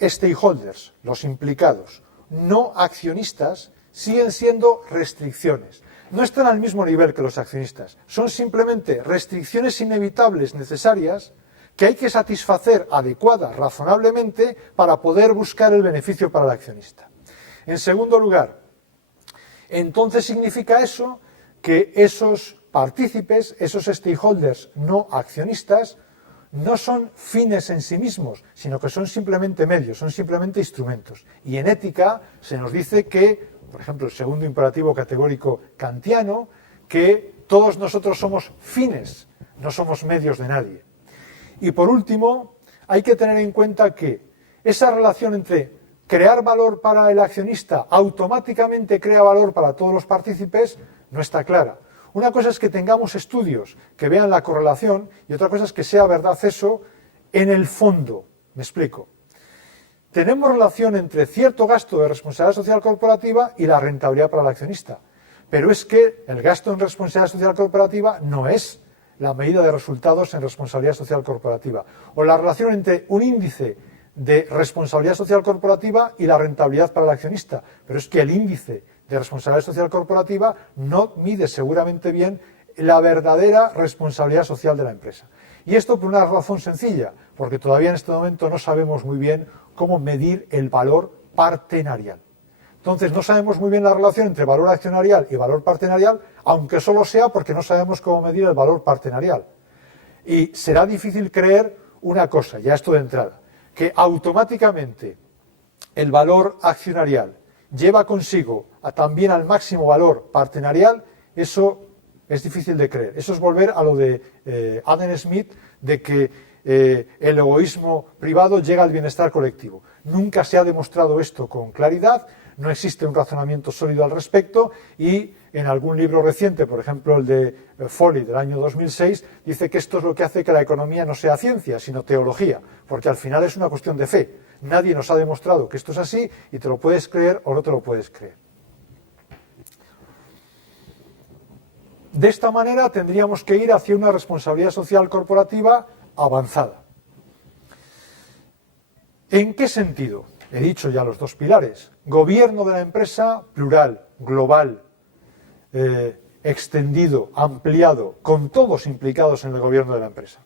stakeholders, los implicados, no accionistas, siguen siendo restricciones. No están al mismo nivel que los accionistas. Son simplemente restricciones inevitables, necesarias, que hay que satisfacer adecuada, razonablemente, para poder buscar el beneficio para el accionista. En segundo lugar, entonces significa eso que esos partícipes, esos stakeholders no accionistas, no son fines en sí mismos, sino que son simplemente medios, son simplemente instrumentos. Y en ética se nos dice que, por ejemplo, el segundo imperativo categórico kantiano, que todos nosotros somos fines, no somos medios de nadie. Y por último, hay que tener en cuenta que esa relación entre crear valor para el accionista automáticamente crea valor para todos los partícipes no está clara. Una cosa es que tengamos estudios que vean la correlación y otra cosa es que sea verdad eso en el fondo. Me explico. Tenemos relación entre cierto gasto de responsabilidad social corporativa y la rentabilidad para el accionista. Pero es que el gasto en responsabilidad social corporativa no es la medida de resultados en responsabilidad social corporativa. O la relación entre un índice de responsabilidad social corporativa y la rentabilidad para el accionista. Pero es que el índice de responsabilidad social corporativa no mide seguramente bien la verdadera responsabilidad social de la empresa. Y esto por una razón sencilla, porque todavía en este momento no sabemos muy bien cómo medir el valor partenarial. Entonces no sabemos muy bien la relación entre valor accionarial y valor partenarial, aunque solo sea porque no sabemos cómo medir el valor partenarial. Y será difícil creer una cosa, ya esto de entrada, que automáticamente el valor accionarial lleva consigo también al máximo valor partenarial, eso es difícil de creer. Eso es volver a lo de Adam Smith, de que el egoísmo privado llega al bienestar colectivo. Nunca se ha demostrado esto con claridad, no existe un razonamiento sólido al respecto y en algún libro reciente, por ejemplo el de Foley del año 2006, dice que esto es lo que hace que la economía no sea ciencia, sino teología, porque al final es una cuestión de fe. Nadie nos ha demostrado que esto es así y te lo puedes creer o no te lo puedes creer. De esta manera tendríamos que ir hacia una responsabilidad social corporativa avanzada. ¿En qué sentido? He dicho ya los dos pilares. Gobierno de la empresa plural, global, extendido, ampliado, con todos implicados en el gobierno de la empresa.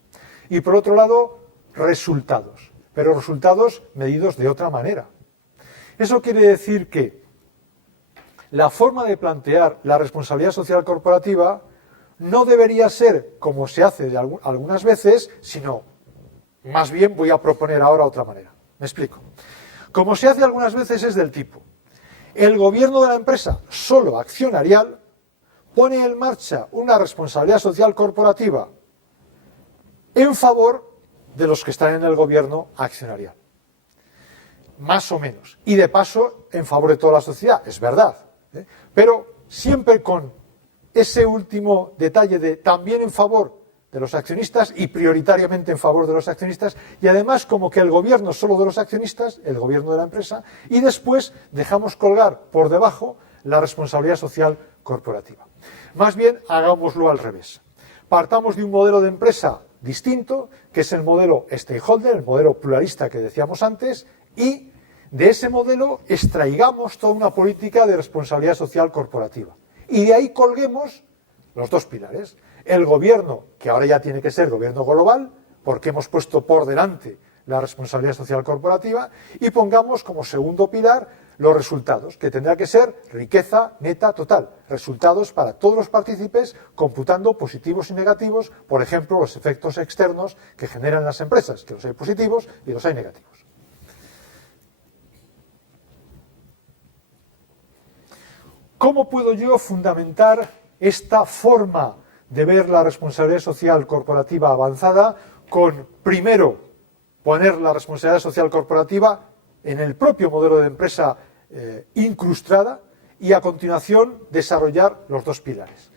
Y por otro lado, resultados, pero resultados medidos de otra manera. Eso quiere decir que la forma de plantear la responsabilidad social corporativa no debería ser como se hace algunas veces, sino más bien voy a proponer ahora otra manera. Me explico. Como se hace algunas veces es del tipo: el gobierno de la empresa, solo accionarial, pone en marcha una responsabilidad social corporativa en favor de los que están en el gobierno accionarial. Más o menos. Y de paso, en favor de toda la sociedad, es verdad. Pero siempre con ese último detalle de también en favor de los accionistas y prioritariamente en favor de los accionistas, y además como que el gobierno solo de los accionistas, el gobierno de la empresa, y después dejamos colgar por debajo la responsabilidad social corporativa. Más bien, hagámoslo al revés. Partamos de un modelo de empresa distinto, que es el modelo stakeholder, el modelo pluralista que decíamos antes, y de ese modelo extraigamos toda una política de responsabilidad social corporativa. Y de ahí colguemos los dos pilares. El gobierno, que ahora ya tiene que ser gobierno global, porque hemos puesto por delante la responsabilidad social corporativa, y pongamos como segundo pilar los resultados, que tendrá que ser riqueza neta total, resultados para todos los partícipes, computando positivos y negativos, por ejemplo, los efectos externos que generan las empresas, que los hay positivos y los hay negativos. ¿Cómo puedo yo fundamentar esta forma de ver la responsabilidad social corporativa avanzada con, primero, poner la responsabilidad social corporativa en el propio modelo de empresa incrustada y, a continuación, desarrollar los dos pilares?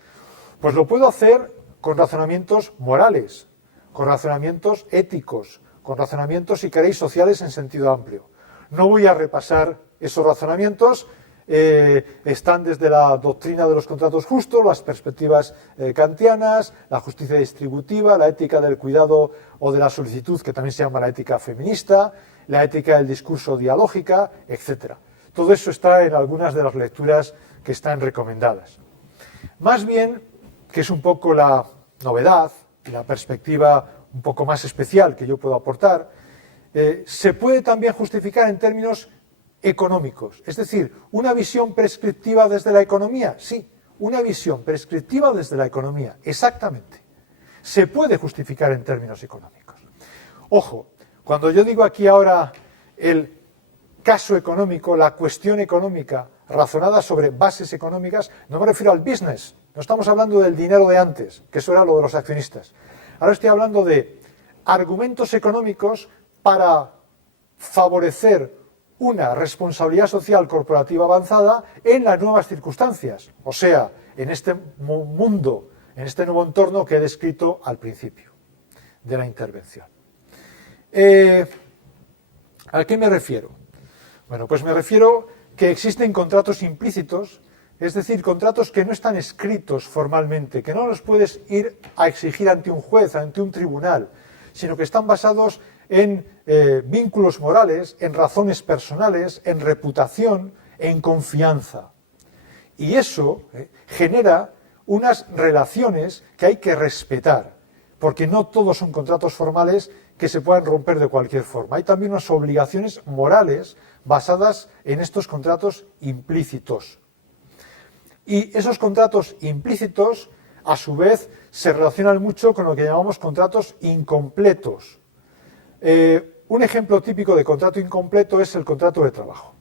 Pues lo puedo hacer con razonamientos morales, con razonamientos éticos, con razonamientos, si queréis, sociales en sentido amplio. No voy a repasar esos razonamientos. Están desde la doctrina de los contratos justos, las perspectivas kantianas, la justicia distributiva, la ética del cuidado o de la solicitud, que también se llama la ética feminista, la ética del discurso dialógica, etc. Todo eso está en algunas de las lecturas que están recomendadas. Más bien, que es un poco la novedad y la perspectiva un poco más especial que yo puedo aportar, se puede también justificar en términos económicos, es decir, una visión prescriptiva desde la economía, sí, una visión prescriptiva desde la economía, exactamente. Se puede justificar en términos económicos. Ojo, cuando yo digo aquí ahora el caso económico, la cuestión económica razonada sobre bases económicas, no me refiero al business, no estamos hablando del dinero de antes, que eso era lo de los accionistas. Ahora estoy hablando de argumentos económicos para favorecer una responsabilidad social corporativa avanzada en las nuevas circunstancias, o sea, en este mundo, en este nuevo entorno que he descrito al principio de la intervención. ¿A qué me refiero? Bueno, pues me refiero que existen contratos implícitos, es decir, contratos que no están escritos formalmente, que no los puedes ir a exigir ante un juez, ante un tribunal, sino que están basados en vínculos morales, en razones personales, en reputación, en confianza. Y eso genera unas relaciones que hay que respetar, porque no todos son contratos formales que se puedan romper de cualquier forma. Hay también unas obligaciones morales basadas en estos contratos implícitos. Y esos contratos implícitos, a su vez, se relacionan mucho con lo que llamamos contratos incompletos. Un ejemplo típico de contrato incompleto es el contrato de trabajo.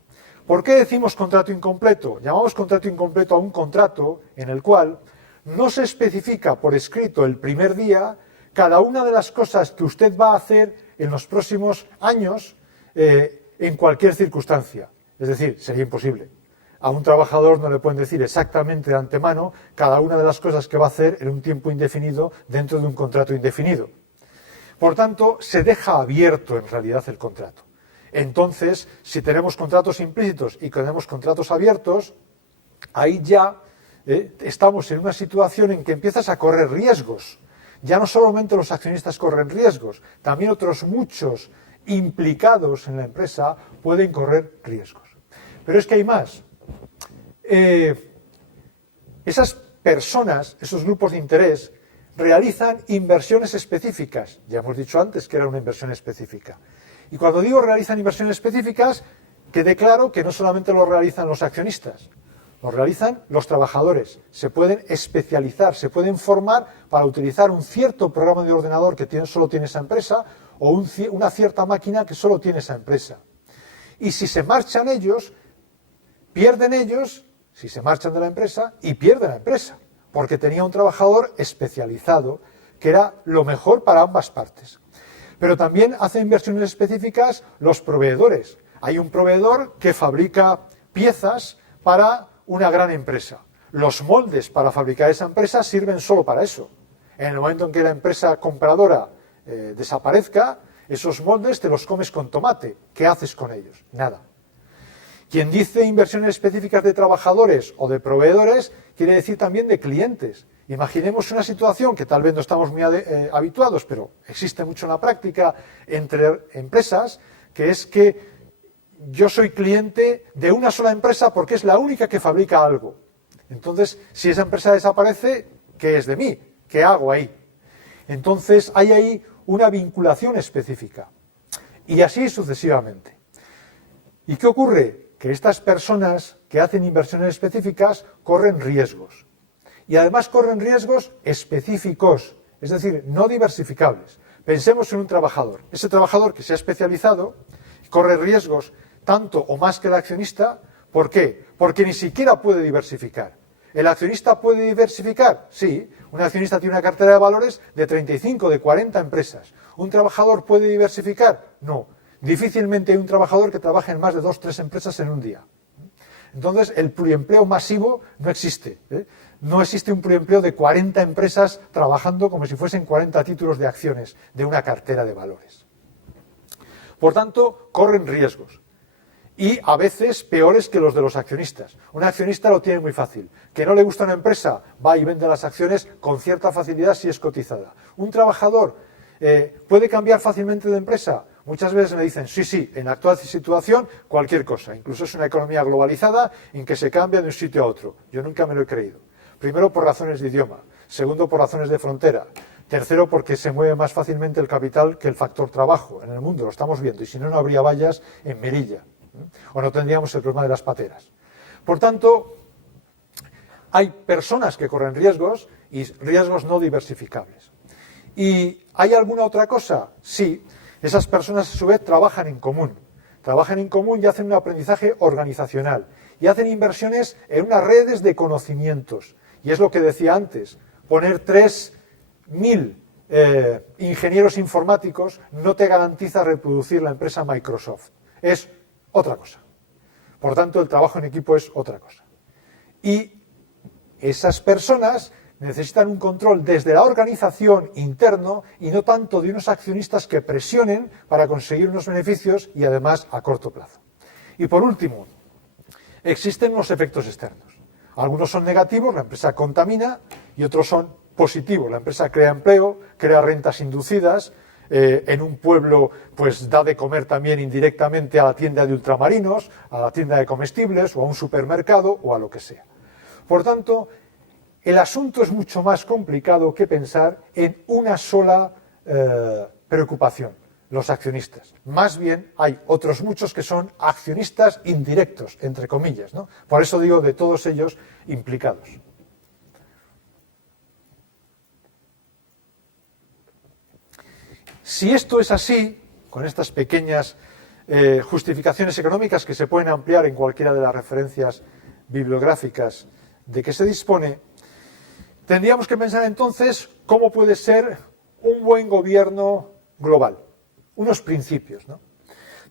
¿Por qué decimos contrato incompleto? Llamamos contrato incompleto a un contrato en el cual no se especifica por escrito el primer día cada una de las cosas que usted va a hacer en los próximos años en cualquier circunstancia. Es decir, sería imposible. A un trabajador no le pueden decir exactamente de antemano cada una de las cosas que va a hacer en un tiempo indefinido dentro de un contrato indefinido. Por tanto, se deja abierto en realidad el contrato. Entonces, si tenemos contratos implícitos y tenemos contratos abiertos, ahí ya estamos en una situación en que empiezas a correr riesgos. Ya no solamente los accionistas corren riesgos, también otros muchos implicados en la empresa pueden correr riesgos. Pero es que hay más. Esas personas, esos grupos de interés, realizan inversiones específicas. Ya hemos dicho antes que era una inversión específica. Y cuando digo realizan inversiones específicas, quede claro que no solamente lo realizan los accionistas, lo realizan los trabajadores. Se pueden especializar, se pueden formar para utilizar un cierto programa de ordenador que solo tiene esa empresa o una cierta máquina que solo tiene esa empresa. Y si se marchan ellos, pierden ellos, si se marchan de la empresa, y pierde la empresa, porque tenía un trabajador especializado que era lo mejor para ambas partes. Pero también hacen inversiones específicas los proveedores. Hay un proveedor que fabrica piezas para una gran empresa. Los moldes para fabricar esa empresa sirven solo para eso. En el momento en que la empresa compradora desaparezca, esos moldes te los comes con tomate. ¿Qué haces con ellos? Nada. Quien dice inversiones específicas de trabajadores o de proveedores, quiere decir también de clientes. Imaginemos una situación que tal vez no estamos muy habituados, pero existe mucho en la práctica entre empresas, que es que yo soy cliente de una sola empresa porque es la única que fabrica algo. Entonces, si esa empresa desaparece, ¿qué es de mí? ¿Qué hago ahí? Entonces, hay ahí una vinculación específica. Y así sucesivamente. ¿Y qué ocurre? Que estas personas que hacen inversiones específicas corren riesgos. Y además corren riesgos específicos, es decir, no diversificables. Pensemos en un trabajador. Ese trabajador que se ha especializado corre riesgos tanto o más que el accionista. ¿Por qué? Porque ni siquiera puede diversificar. ¿El accionista puede diversificar? Sí. Un accionista tiene una cartera de valores de 35, de 40 empresas. ¿Un trabajador puede diversificar? No. Difícilmente hay un trabajador que trabaje en más de 2 o 3 empresas en un día. Entonces, el pluriempleo masivo no existe. No existe un pluriempleo de 40 empresas trabajando como si fuesen 40 títulos de acciones de una cartera de valores. Por tanto, corren riesgos. Y a veces peores que los de los accionistas. Un accionista lo tiene muy fácil. Que no le gusta una empresa, va y vende las acciones con cierta facilidad si es cotizada. Un trabajador puede cambiar fácilmente de empresa. Muchas veces me dicen, sí, en la actual situación cualquier cosa. Incluso es una economía globalizada en que se cambia de un sitio a otro. Yo nunca me lo he creído. Primero, por razones de idioma. Segundo, por razones de frontera. Tercero, porque se mueve más fácilmente el capital que el factor trabajo en el mundo. Lo estamos viendo. Y si no, no habría vallas en Melilla. O no tendríamos el problema de las pateras. Por tanto, hay personas que corren riesgos y riesgos no diversificables. ¿Y hay alguna otra cosa? Sí, esas personas a su vez trabajan en común y hacen un aprendizaje organizacional y hacen inversiones en unas redes de conocimientos. Y es lo que decía antes, poner 3.000 ingenieros informáticos no te garantiza reproducir la empresa Microsoft. Es otra cosa. Por tanto, el trabajo en equipo es otra cosa. Y esas personas necesitan un control desde la organización interno y no tanto de unos accionistas que presionen para conseguir unos beneficios y además a corto plazo. Y por último, existen unos efectos externos. Algunos son negativos, la empresa contamina, y otros son positivos. La empresa crea empleo, crea rentas inducidas, en un pueblo pues da de comer también indirectamente a la tienda de ultramarinos, a la tienda de comestibles o a un supermercado o a lo que sea. Por tanto, el asunto es mucho más complicado que pensar en una sola preocupación, los accionistas. Más bien hay otros muchos que son accionistas indirectos, entre comillas, ¿no? Por eso digo de todos ellos implicados. Si esto es así, con estas pequeñas justificaciones económicas que se pueden ampliar en cualquiera de las referencias bibliográficas de que se dispone, tendríamos que pensar entonces cómo puede ser un buen gobierno global. Unos principios, ¿no?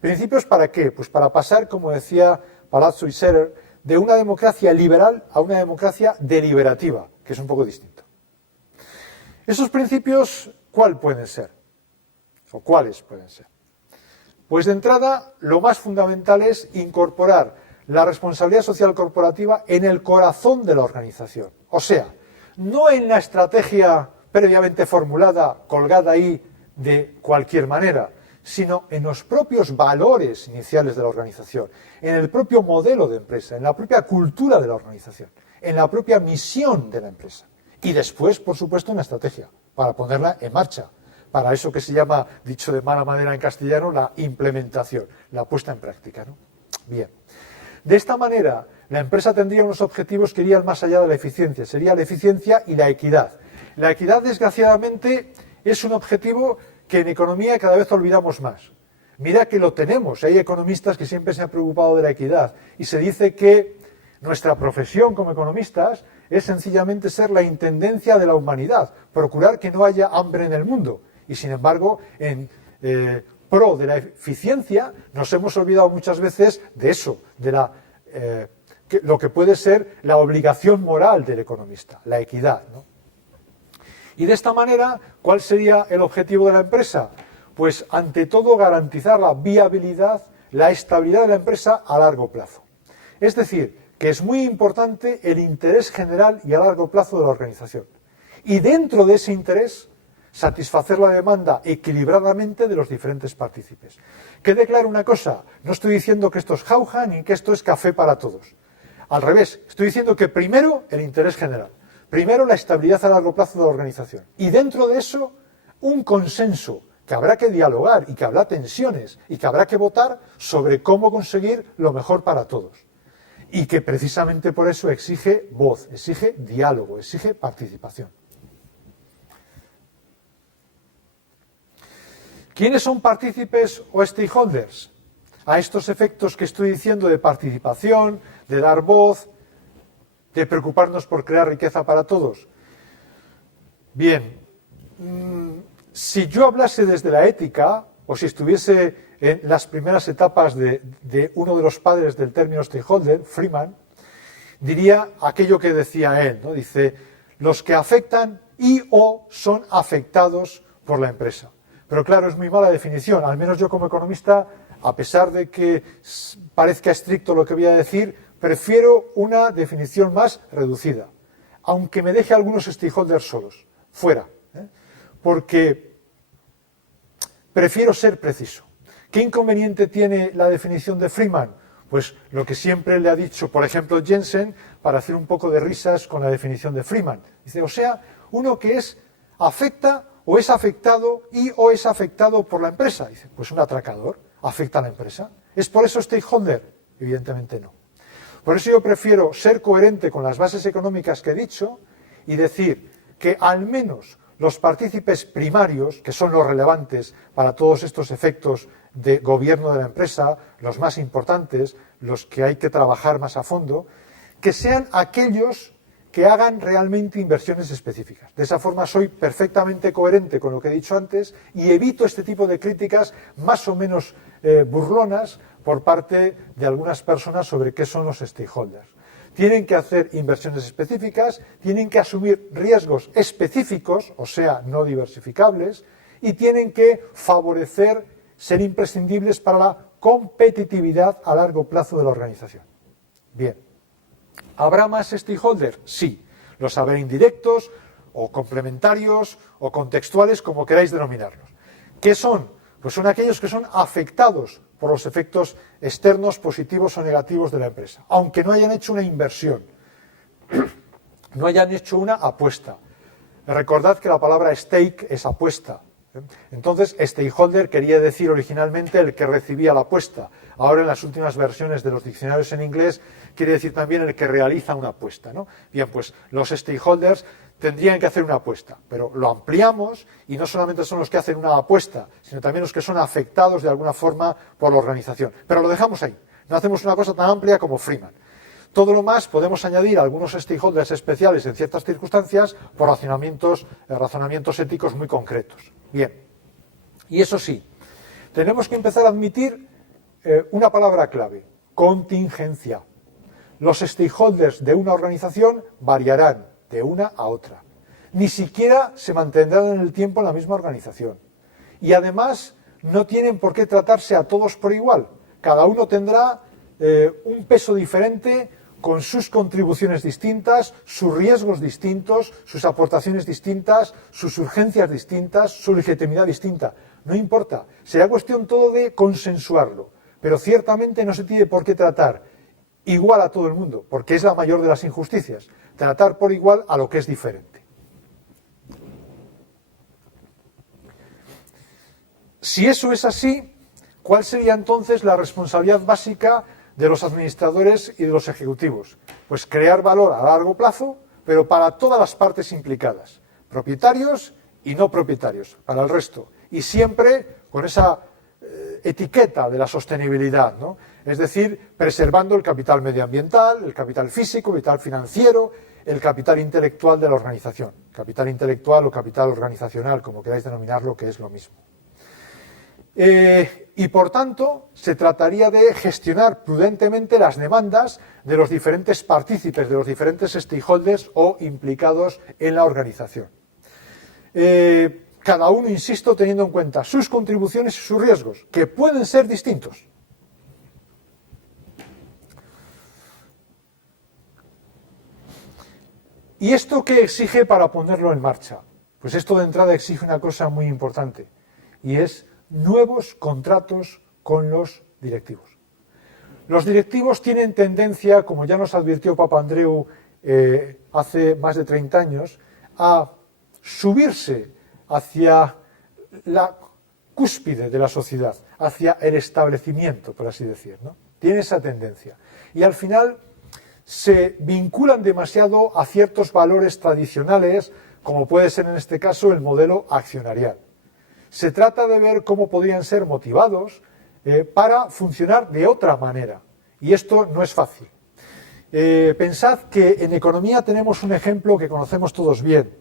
¿Principios para qué? Pues para pasar, como decía Palazzo y Serer, de una democracia liberal a una democracia deliberativa, que es un poco distinto. ¿Esos principios cuáles pueden ser? ¿O cuáles pueden ser? Pues de entrada, lo más fundamental es incorporar la responsabilidad social corporativa en el corazón de la organización. O sea, no en la estrategia previamente formulada, colgada ahí de cualquier manera, sino en los propios valores iniciales de la organización, en el propio modelo de empresa, en la propia cultura de la organización, en la propia misión de la empresa. Y después, por supuesto, una estrategia para ponerla en marcha, para eso que se llama, dicho de mala manera en castellano, la implementación, la puesta en práctica, ¿no? Bien. De esta manera, la empresa tendría unos objetivos que irían más allá de la eficiencia. Sería la eficiencia y la equidad. La equidad, desgraciadamente, es un objetivo que en economía cada vez olvidamos más. Mira que lo tenemos. Hay economistas que siempre se han preocupado de la equidad. Y se dice que nuestra profesión como economistas es sencillamente ser la intendencia de la humanidad. Procurar que no haya hambre en el mundo. Y sin embargo, en pro de la eficiencia, nos hemos olvidado muchas veces de eso, de lo que puede ser la obligación moral del economista, la equidad, ¿no? Y de esta manera, ¿cuál sería el objetivo de la empresa? Pues ante todo garantizar la viabilidad, la estabilidad de la empresa a largo plazo. Es decir, que es muy importante el interés general y a largo plazo de la organización. Y dentro de ese interés, satisfacer la demanda equilibradamente de los diferentes partícipes. Quede claro una cosa, no estoy diciendo que esto es jauja ni que esto es café para todos. Al revés, estoy diciendo que primero el interés general, primero la estabilidad a largo plazo de la organización y dentro de eso un consenso que habrá que dialogar y que habrá tensiones y que habrá que votar sobre cómo conseguir lo mejor para todos. Y que precisamente por eso exige voz, exige diálogo, exige participación. ¿Quiénes son partícipes o stakeholders? A estos efectos que estoy diciendo de participación, de dar voz, de preocuparnos por crear riqueza para todos. Bien, si yo hablase desde la ética, o si estuviese en las primeras etapas de uno de los padres del término stakeholder, Freeman, diría aquello que decía él, ¿no? Dice, los que afectan y o son afectados por la empresa. Pero claro, es muy mala definición, al menos yo como economista, a pesar de que parezca estricto lo que voy a decir, prefiero una definición más reducida, aunque me deje algunos stakeholders solos, fuera, porque prefiero ser preciso. ¿Qué inconveniente tiene la definición de Freeman? Pues lo que siempre le ha dicho, por ejemplo, Jensen, para hacer un poco de risas con la definición de Freeman. Dice, o sea, uno que afecta o es afectado y o es afectado por la empresa. Dice, pues un atracador afecta a la empresa. ¿Es por eso stakeholder? Evidentemente no. Por eso yo prefiero ser coherente con las bases económicas que he dicho y decir que al menos los partícipes primarios, que son los relevantes para todos estos efectos de gobierno de la empresa, los más importantes, los que hay que trabajar más a fondo, que sean aquellos que hagan realmente inversiones específicas. De esa forma soy perfectamente coherente con lo que he dicho antes y evito este tipo de críticas más o menos burlonas por parte de algunas personas sobre qué son los stakeholders. Tienen que hacer inversiones específicas, tienen que asumir riesgos específicos, o sea, no diversificables, y tienen que favorecer ser imprescindibles para la competitividad a largo plazo de la organización. Bien. ¿Habrá más stakeholders? Sí. Los habrá indirectos, o complementarios, o contextuales, como queráis denominarlos. ¿Qué son? Pues son aquellos que son afectados por los efectos externos positivos o negativos de la empresa, aunque no hayan hecho una inversión, no hayan hecho una apuesta. Recordad que la palabra stake es apuesta. Entonces, stakeholder quería decir originalmente el que recibía la apuesta. Ahora, en las últimas versiones de los diccionarios en inglés, quiere decir también el que realiza una apuesta, ¿no? Bien, pues los stakeholders tendrían que hacer una apuesta, pero lo ampliamos y no solamente son los que hacen una apuesta, sino también los que son afectados de alguna forma por la organización. Pero lo dejamos ahí, no hacemos una cosa tan amplia como Freeman. Todo lo más podemos añadir algunos stakeholders especiales en ciertas circunstancias por razonamientos éticos muy concretos. Bien, y eso sí, tenemos que empezar a admitir una palabra clave, contingencia. Los stakeholders de una organización variarán de una a otra. Ni siquiera se mantendrán en el tiempo en la misma organización. Y además no tienen por qué tratarse a todos por igual. Cada uno tendrá un peso diferente, con sus contribuciones distintas, sus riesgos distintos, sus aportaciones distintas, sus urgencias distintas, su legitimidad distinta. No importa, será cuestión todo de consensuarlo, pero ciertamente no se tiene por qué tratar igual a todo el mundo, porque es la mayor de las injusticias, tratar por igual a lo que es diferente. Si eso es así, ¿cuál sería entonces la responsabilidad básica de los administradores y de los ejecutivos? Pues crear valor a largo plazo, pero para todas las partes implicadas, propietarios y no propietarios, para el resto, y siempre con esa etiqueta de la sostenibilidad, ¿no? Es decir, preservando el capital medioambiental, el capital físico, el capital financiero, el capital intelectual de la organización, capital intelectual o capital organizacional, como queráis denominarlo, que es lo mismo. Y por tanto, se trataría de gestionar prudentemente las demandas de los diferentes partícipes, de los diferentes stakeholders o implicados en la organización. Cada uno, insisto, teniendo en cuenta sus contribuciones y sus riesgos, que pueden ser distintos. ¿Y esto qué exige para ponerlo en marcha? Pues esto de entrada exige una cosa muy importante, y es nuevos contratos con los directivos. Los directivos tienen tendencia, como ya nos advirtió Papandreou hace más de 30 años, a subirse hacia la cúspide de la sociedad, hacia el establecimiento, por así decir, ¿no? Tiene esa tendencia. Y al final se vinculan demasiado a ciertos valores tradicionales, como puede ser en este caso el modelo accionarial. Se trata de ver cómo podrían ser motivados para funcionar de otra manera. Y esto no es fácil. Pensad que en economía tenemos un ejemplo que conocemos todos bien,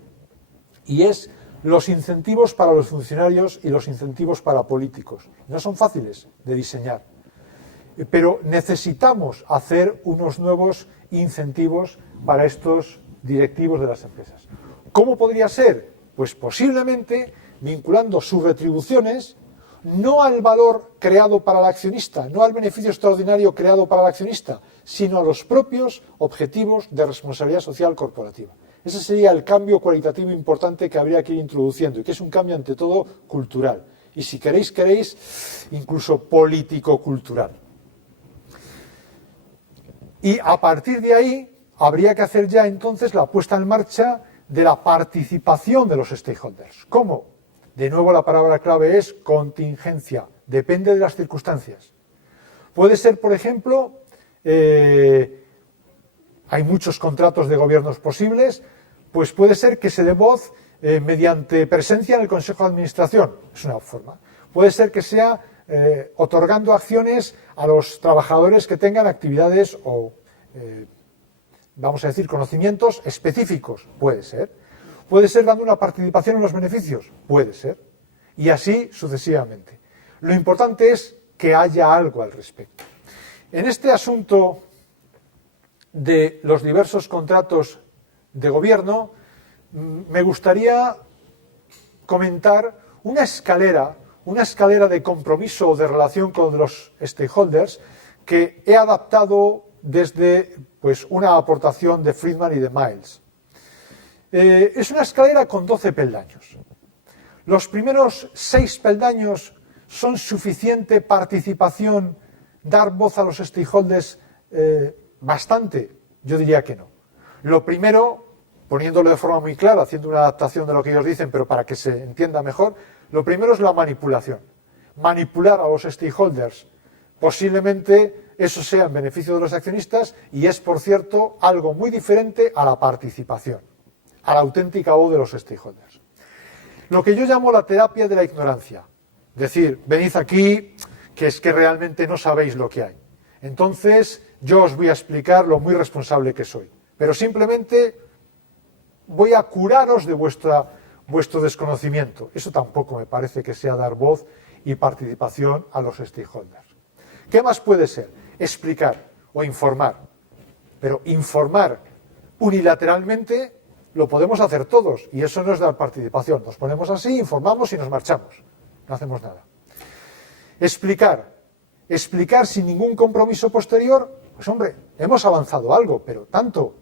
y es los incentivos para los funcionarios y los incentivos para políticos. No son fáciles de diseñar, pero necesitamos hacer unos nuevos incentivos para estos directivos de las empresas. ¿Cómo podría ser? Pues posiblemente vinculando sus retribuciones no al valor creado para el accionista, no al beneficio extraordinario creado para el accionista, sino a los propios objetivos de responsabilidad social corporativa. Ese sería el cambio cualitativo importante que habría que ir introduciendo, y que es un cambio ante todo cultural. Y si queréis, incluso político-cultural. Y a partir de ahí habría que hacer ya entonces la puesta en marcha de la participación de los stakeholders. ¿Cómo? De nuevo la palabra clave es contingencia, depende de las circunstancias. Puede ser, por ejemplo, hay muchos contratos de gobiernos posibles, pues puede ser que se dé voz mediante presencia en el Consejo de Administración, es una forma. Puede ser que sea otorgando acciones a los trabajadores que tengan actividades o, vamos a decir, conocimientos específicos, puede ser. Puede ser dando una participación en los beneficios, puede ser. Y así sucesivamente. Lo importante es que haya algo al respecto. En este asunto de los diversos contratos de gobierno, me gustaría comentar una escalera de compromiso o de relación con los stakeholders que he adaptado desde pues, una aportación de Friedman y de Miles. Es una escalera con 12 peldaños. Los primeros 6 peldaños son suficiente participación, dar voz a los stakeholders bastante. Yo diría que no. Lo primero, poniéndolo de forma muy clara, haciendo una adaptación de lo que ellos dicen, pero para que se entienda mejor, lo primero es la manipulación. Manipular a los stakeholders. Posiblemente eso sea en beneficio de los accionistas y es, por cierto, algo muy diferente a la participación, a la auténtica voz de los stakeholders. Lo que yo llamo la terapia de la ignorancia. Decir, venid aquí, que es que realmente no sabéis lo que hay. Entonces, yo os voy a explicar lo muy responsable que soy. Pero simplemente voy a curaros de vuestro desconocimiento. Eso tampoco me parece que sea dar voz y participación a los stakeholders. ¿Qué más puede ser? Explicar o informar. Pero informar unilateralmente lo podemos hacer todos y eso no es dar participación. Nos ponemos así, informamos y nos marchamos. No hacemos nada. Explicar sin ningún compromiso posterior, pues hombre, hemos avanzado algo, pero tanto,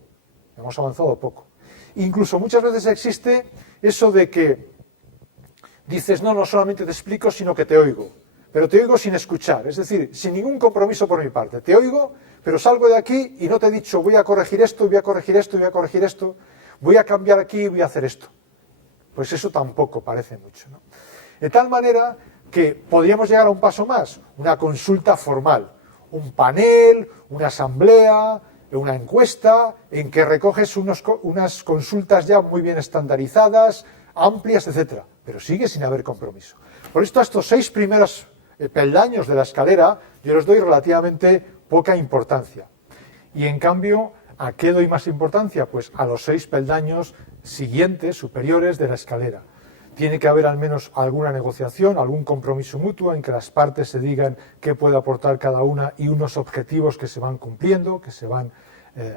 hemos avanzado poco. Incluso muchas veces existe eso de que dices, no solamente te explico, sino que te oigo. Pero te oigo sin escuchar, es decir, sin ningún compromiso por mi parte. Te oigo, pero salgo de aquí y no te he dicho, voy a corregir esto, voy a corregir esto, voy a corregir esto, voy a cambiar aquí y voy a hacer esto. Pues eso tampoco parece mucho, ¿no? De tal manera que podríamos llegar a un paso más, una consulta formal, un panel, una asamblea, una encuesta en que recoges unas consultas ya muy bien estandarizadas, amplias, etcétera, pero sigue sin haber compromiso. Por esto a estos 6 primeros peldaños de la escalera yo les doy relativamente poca importancia. Y en cambio, ¿a qué doy más importancia? Pues a los 6 peldaños siguientes, superiores de la escalera. Tiene que haber al menos alguna negociación, algún compromiso mutuo en que las partes se digan qué puede aportar cada una y unos objetivos que se van cumpliendo, que se van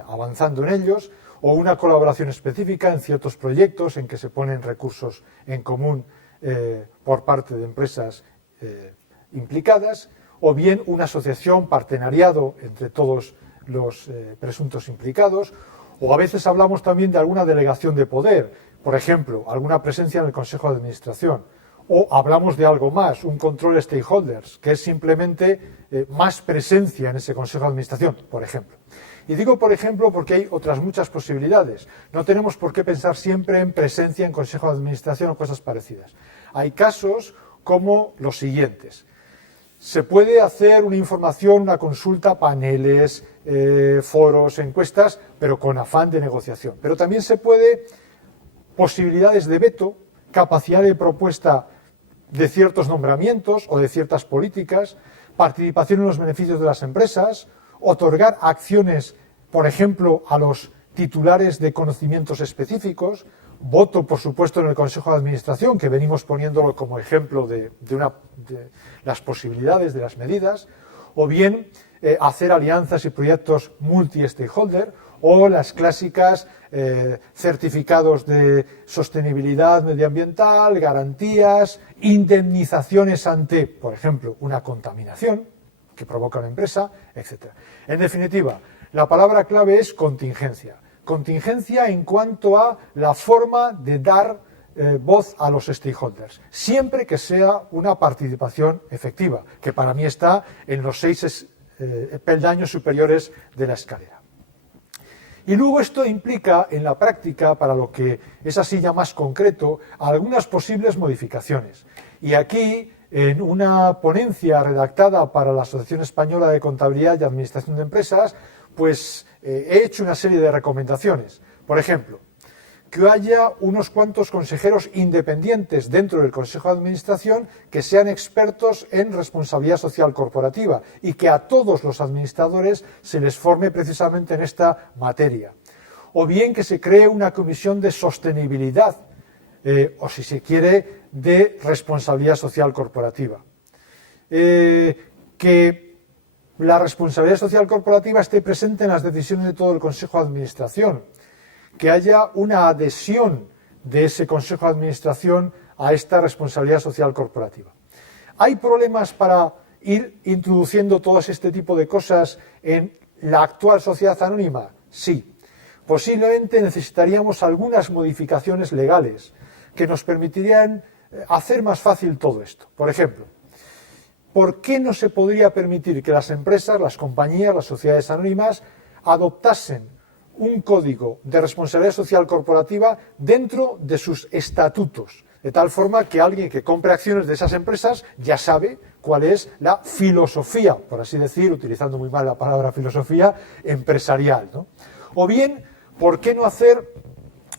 avanzando en ellos, o una colaboración específica en ciertos proyectos en que se ponen recursos en común por parte de empresas implicadas, o bien una asociación, partenariado entre todos los presuntos implicados, o a veces hablamos también de alguna delegación de poder, por ejemplo, alguna presencia en el Consejo de Administración, o hablamos de algo más, un control stakeholders, que es simplemente más presencia en ese Consejo de Administración, por ejemplo. Y digo por ejemplo porque hay otras muchas posibilidades. No tenemos por qué pensar siempre en presencia en Consejo de Administración o cosas parecidas. Hay casos como los siguientes. Se puede hacer una información, una consulta, paneles, foros, encuestas, pero con afán de negociación. Pero también se puede posibilidades de veto, capacidad de propuesta de ciertos nombramientos o de ciertas políticas, participación en los beneficios de las empresas, otorgar acciones, por ejemplo, a los titulares de conocimientos específicos, voto, por supuesto, en el Consejo de Administración, que venimos poniéndolo como ejemplo de las posibilidades, de las medidas, o bien hacer alianzas y proyectos multi-stakeholder, o las clásicas certificados de sostenibilidad medioambiental, garantías, indemnizaciones ante, por ejemplo, una contaminación que provoca una empresa, etc. En definitiva, la palabra clave es contingencia. Contingencia en cuanto a la forma de dar voz a los stakeholders, siempre que sea una participación efectiva, que para mí está en los 6 peldaños superiores de la escalera. Y luego esto implica en la práctica, para lo que es así ya más concreto, algunas posibles modificaciones. Y aquí, en una ponencia redactada para la Asociación Española de Contabilidad y Administración de Empresas, pues he hecho una serie de recomendaciones. Por ejemplo, que haya unos cuantos consejeros independientes dentro del Consejo de Administración que sean expertos en responsabilidad social corporativa y que a todos los administradores se les forme precisamente en esta materia. O bien que se cree una comisión de sostenibilidad, o si se quiere, de responsabilidad social corporativa. Que la responsabilidad social corporativa esté presente en las decisiones de todo el Consejo de Administración, que haya una adhesión de ese Consejo de Administración a esta responsabilidad social corporativa. ¿Hay problemas para ir introduciendo todo este tipo de cosas en la actual sociedad anónima? Sí. Posiblemente necesitaríamos algunas modificaciones legales que nos permitirían hacer más fácil todo esto. Por ejemplo, ¿por qué no se podría permitir que las empresas, las compañías, las sociedades anónimas adoptasen un código de responsabilidad social corporativa dentro de sus estatutos? De tal forma que alguien que compre acciones de esas empresas ya sabe cuál es la filosofía, por así decir, utilizando muy mal la palabra filosofía, empresarial, ¿no? O bien, ¿por qué no hacer,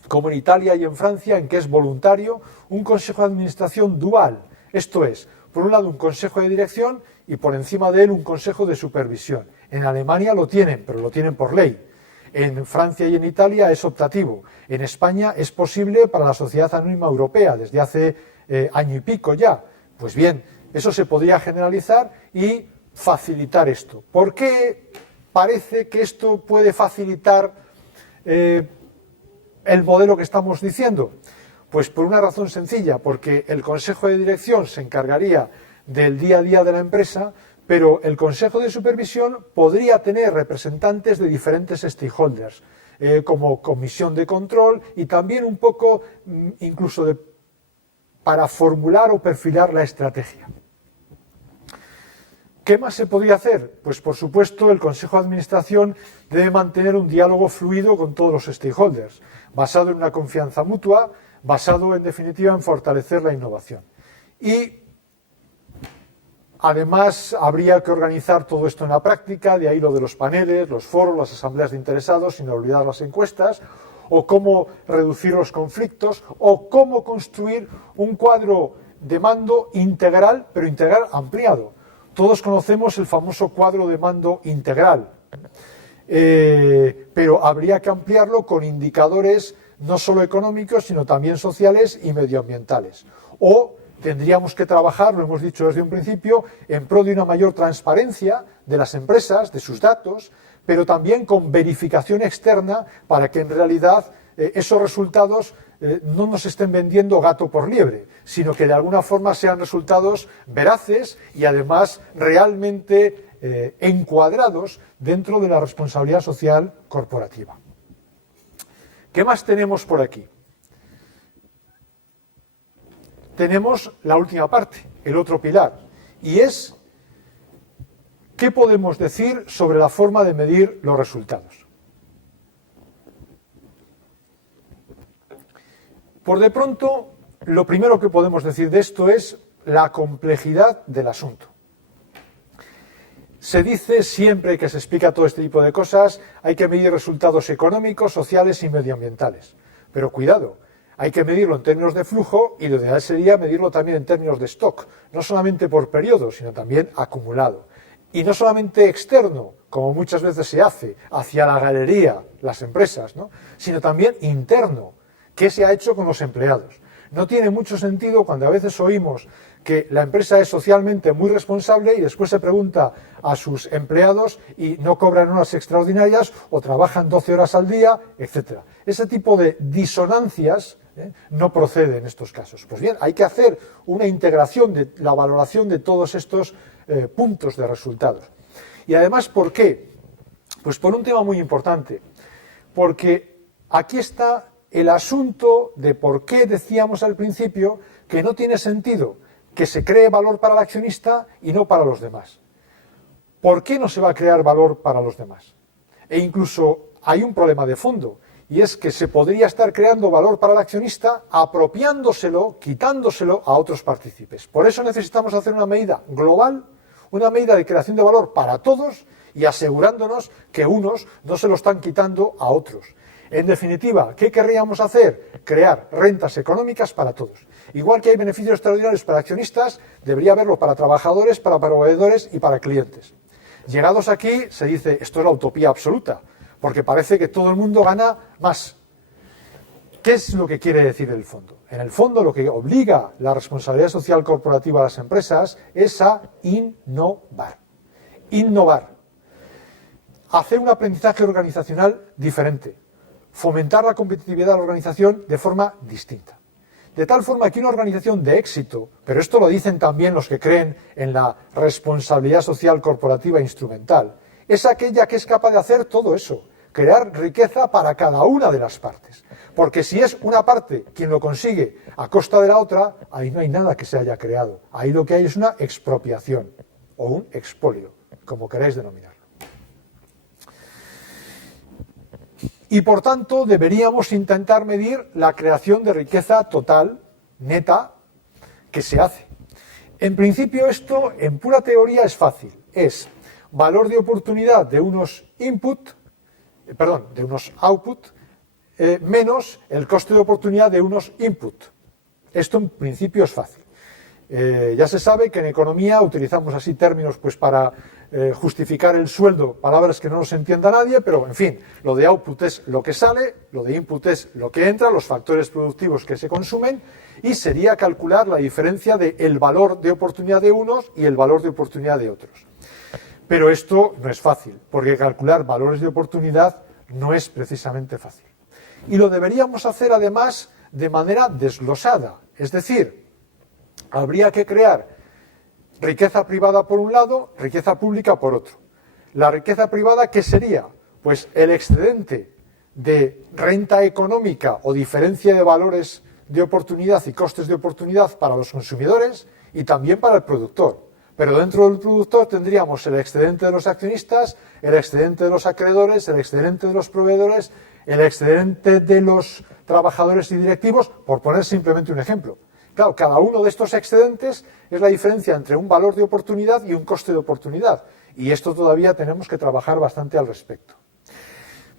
como en Italia y en Francia, en que es voluntario, un consejo de administración dual? Esto es, por un lado un consejo de dirección y por encima de él un consejo de supervisión. En Alemania lo tienen, pero lo tienen por ley. En Francia y en Italia es optativo. En España es posible para la Sociedad Anónima Europea desde hace año y pico ya. Pues bien, eso se podría generalizar y facilitar esto. ¿Por qué parece que esto puede facilitar el modelo que estamos diciendo? Pues por una razón sencilla, porque el Consejo de Dirección se encargaría del día a día de la empresa, pero el Consejo de Supervisión podría tener representantes de diferentes stakeholders, como comisión de control y también un poco incluso para formular o perfilar la estrategia. ¿Qué más se podría hacer? Pues por supuesto el Consejo de Administración debe mantener un diálogo fluido con todos los stakeholders, basado en una confianza mutua, basado en definitiva en fortalecer la innovación. Y además habría que organizar todo esto en la práctica, de ahí lo de los paneles, los foros, las asambleas de interesados, sin olvidar las encuestas, o cómo reducir los conflictos, o cómo construir un cuadro de mando integral, pero integral ampliado. Todos conocemos el famoso cuadro de mando integral, pero habría que ampliarlo con indicadores no solo económicos, sino también sociales y medioambientales. O tendríamos que trabajar, lo hemos dicho desde un principio, en pro de una mayor transparencia de las empresas, de sus datos, pero también con verificación externa para que en realidad esos resultados no nos estén vendiendo gato por liebre, sino que de alguna forma sean resultados veraces y además realmente encuadrados dentro de la responsabilidad social corporativa. ¿Qué más tenemos por aquí? Tenemos la última parte, el otro pilar, y es ¿qué podemos decir sobre la forma de medir los resultados? Por de pronto, lo primero que podemos decir de esto es la complejidad del asunto. Se dice siempre que se explica todo este tipo de cosas, hay que medir resultados económicos, sociales y medioambientales. Pero cuidado, hay que medirlo en términos de flujo y lo ideal sería medirlo también en términos de stock, no solamente por periodo, sino también acumulado. Y no solamente externo, como muchas veces se hace, hacia la galería, las empresas, ¿no? Sino también interno. ¿Qué se ha hecho con los empleados? No tiene mucho sentido cuando a veces oímos que la empresa es socialmente muy responsable y después se pregunta a sus empleados y no cobran horas extraordinarias o trabajan 12 horas al día, etc. Ese tipo de disonancias no procede en estos casos. Pues bien, hay que hacer una integración de la valoración de todos estos puntos de resultados. Y además, ¿por qué? Pues por un tema muy importante. Porque aquí está el asunto de por qué decíamos al principio que no tiene sentido que se cree valor para el accionista y no para los demás. ¿Por qué no se va a crear valor para los demás? E incluso hay un problema de fondo, y es que se podría estar creando valor para el accionista apropiándoselo, quitándoselo a otros partícipes. Por eso necesitamos hacer una medida global, una medida de creación de valor para todos y asegurándonos que unos no se lo están quitando a otros. En definitiva, ¿qué querríamos hacer? Crear rentas económicas para todos. Igual que hay beneficios extraordinarios para accionistas, debería haberlo para trabajadores, para proveedores y para clientes. Llegados aquí, se dice, esto es la utopía absoluta, porque parece que todo el mundo gana más. ¿Qué es lo que quiere decir el fondo? En el fondo, lo que obliga la responsabilidad social corporativa a las empresas es a innovar. Innovar. Hacer un aprendizaje organizacional diferente. Fomentar la competitividad de la organización de forma distinta. De tal forma que una organización de éxito, pero esto lo dicen también los que creen en la responsabilidad social corporativa instrumental, es aquella que es capaz de hacer todo eso, crear riqueza para cada una de las partes. Porque si es una parte quien lo consigue a costa de la otra, ahí no hay nada que se haya creado. Ahí lo que hay es una expropiación o un expolio, como queráis denominarlo. Y por tanto deberíamos intentar medir la creación de riqueza total, neta, que se hace. En principio esto en pura teoría es fácil, es valor de oportunidad de unos output menos el coste de oportunidad de unos input. Esto en principio es fácil. Ya se sabe que en economía utilizamos así términos pues para justificar el sueldo, palabras que no nos entienda nadie, pero en fin, lo de output es lo que sale, lo de input es lo que entra, los factores productivos que se consumen, y sería calcular la diferencia del valor de oportunidad de unos y el valor de oportunidad de otros. Pero esto no es fácil, porque calcular valores de oportunidad no es precisamente fácil. Y lo deberíamos hacer además de manera desglosada, es decir, habría que crear riqueza privada por un lado, riqueza pública por otro. La riqueza privada, ¿qué sería? Pues el excedente de renta económica o diferencia de valores de oportunidad y costes de oportunidad para los consumidores y también para el productor. Pero dentro del productor tendríamos el excedente de los accionistas, el excedente de los acreedores, el excedente de los proveedores, el excedente de los trabajadores y directivos, por poner simplemente un ejemplo. Claro, cada uno de estos excedentes es la diferencia entre un valor de oportunidad y un coste de oportunidad. Y esto todavía tenemos que trabajar bastante al respecto.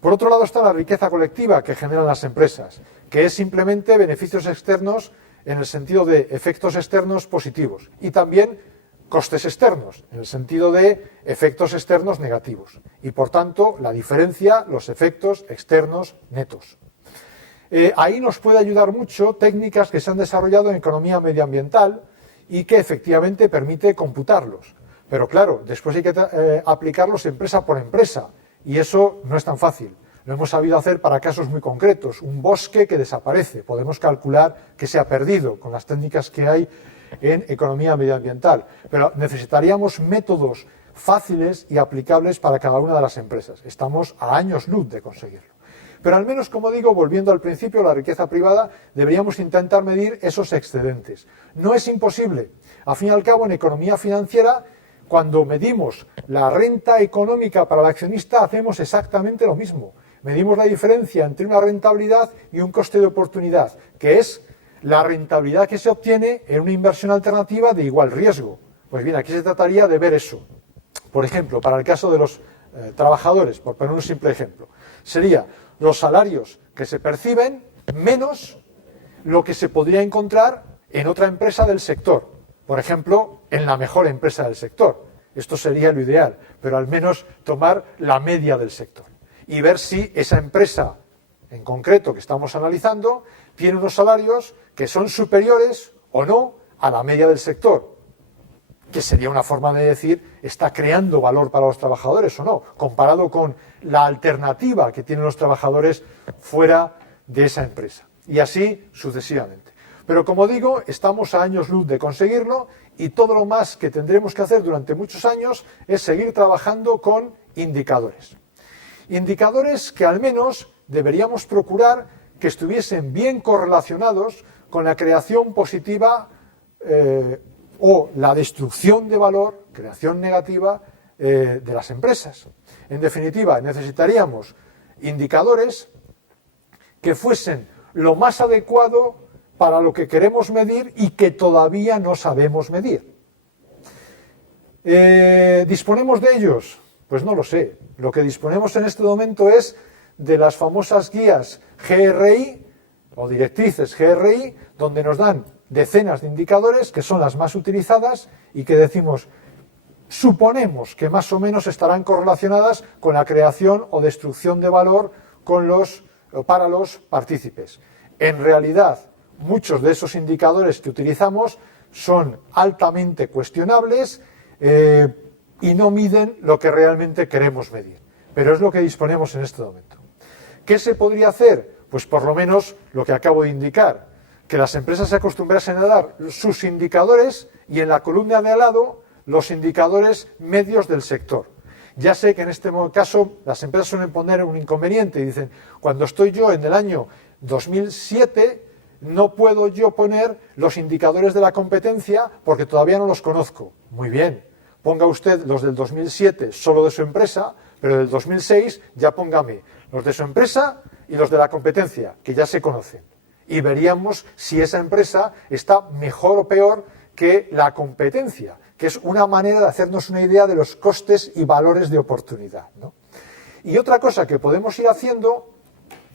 Por otro lado está la riqueza colectiva que generan las empresas, que es simplemente beneficios externos en el sentido de efectos externos positivos y también costes externos, en el sentido de efectos externos negativos. Y por tanto, la diferencia, los efectos externos netos. Ahí nos puede ayudar mucho técnicas que se han desarrollado en economía medioambiental y que efectivamente permite computarlos. Pero claro, después hay que aplicarlos empresa por empresa y eso no es tan fácil. Lo hemos sabido hacer para casos muy concretos. Un bosque que desaparece, podemos calcular que se ha perdido con las técnicas que hay en economía medioambiental. Pero necesitaríamos métodos fáciles y aplicables para cada una de las empresas. Estamos a años luz de conseguirlo. Pero al menos, como digo, volviendo al principio, la riqueza privada, deberíamos intentar medir esos excedentes. No es imposible. Al fin y al cabo, en economía financiera, cuando medimos la renta económica para el accionista, hacemos exactamente lo mismo. Medimos la diferencia entre una rentabilidad y un coste de oportunidad, que es la rentabilidad que se obtiene en una inversión alternativa de igual riesgo. Pues bien, aquí se trataría de ver eso. Por ejemplo, para el caso de los trabajadores, por poner un simple ejemplo, sería los salarios que se perciben menos lo que se podría encontrar en otra empresa del sector. Por ejemplo, en la mejor empresa del sector. Esto sería lo ideal, pero al menos tomar la media del sector y ver si esa empresa en concreto que estamos analizando tiene unos salarios que son superiores o no a la media del sector, que sería una forma de decir, está creando valor para los trabajadores o no, comparado con la alternativa que tienen los trabajadores fuera de esa empresa. Y así sucesivamente. Pero como digo, estamos a años luz de conseguirlo y todo lo más que tendremos que hacer durante muchos años es seguir trabajando con indicadores. Indicadores que al menos deberíamos procurar que estuviesen bien correlacionados con la creación positiva o la destrucción de valor, creación negativa, de las empresas. En definitiva, necesitaríamos indicadores que fuesen lo más adecuado para lo que queremos medir y que todavía no sabemos medir. ¿Disponemos de ellos? Pues no lo sé. Lo que disponemos en este momento es de las famosas guías GRI o directrices GRI, donde nos dan decenas de indicadores que son las más utilizadas y que decimos, suponemos que más o menos estarán correlacionadas con la creación o destrucción de valor para los partícipes. En realidad, muchos de esos indicadores que utilizamos son altamente cuestionables y no miden lo que realmente queremos medir. Pero es lo que disponemos en este momento. ¿Qué se podría hacer? Pues por lo menos lo que acabo de indicar, que las empresas se acostumbrasen a dar sus indicadores y en la columna de al lado los indicadores medios del sector. Ya sé que en este caso las empresas suelen poner un inconveniente y dicen, cuando estoy yo en el año 2007 no puedo yo poner los indicadores de la competencia porque todavía no los conozco. Muy bien, ponga usted los del 2007 solo de su empresa, pero del 2006 ya póngame los de su empresa y los de la competencia, que ya se conocen. Y veríamos si esa empresa está mejor o peor que la competencia, que es una manera de hacernos una idea de los costes y valores de oportunidad, ¿no? Y otra cosa que podemos ir haciendo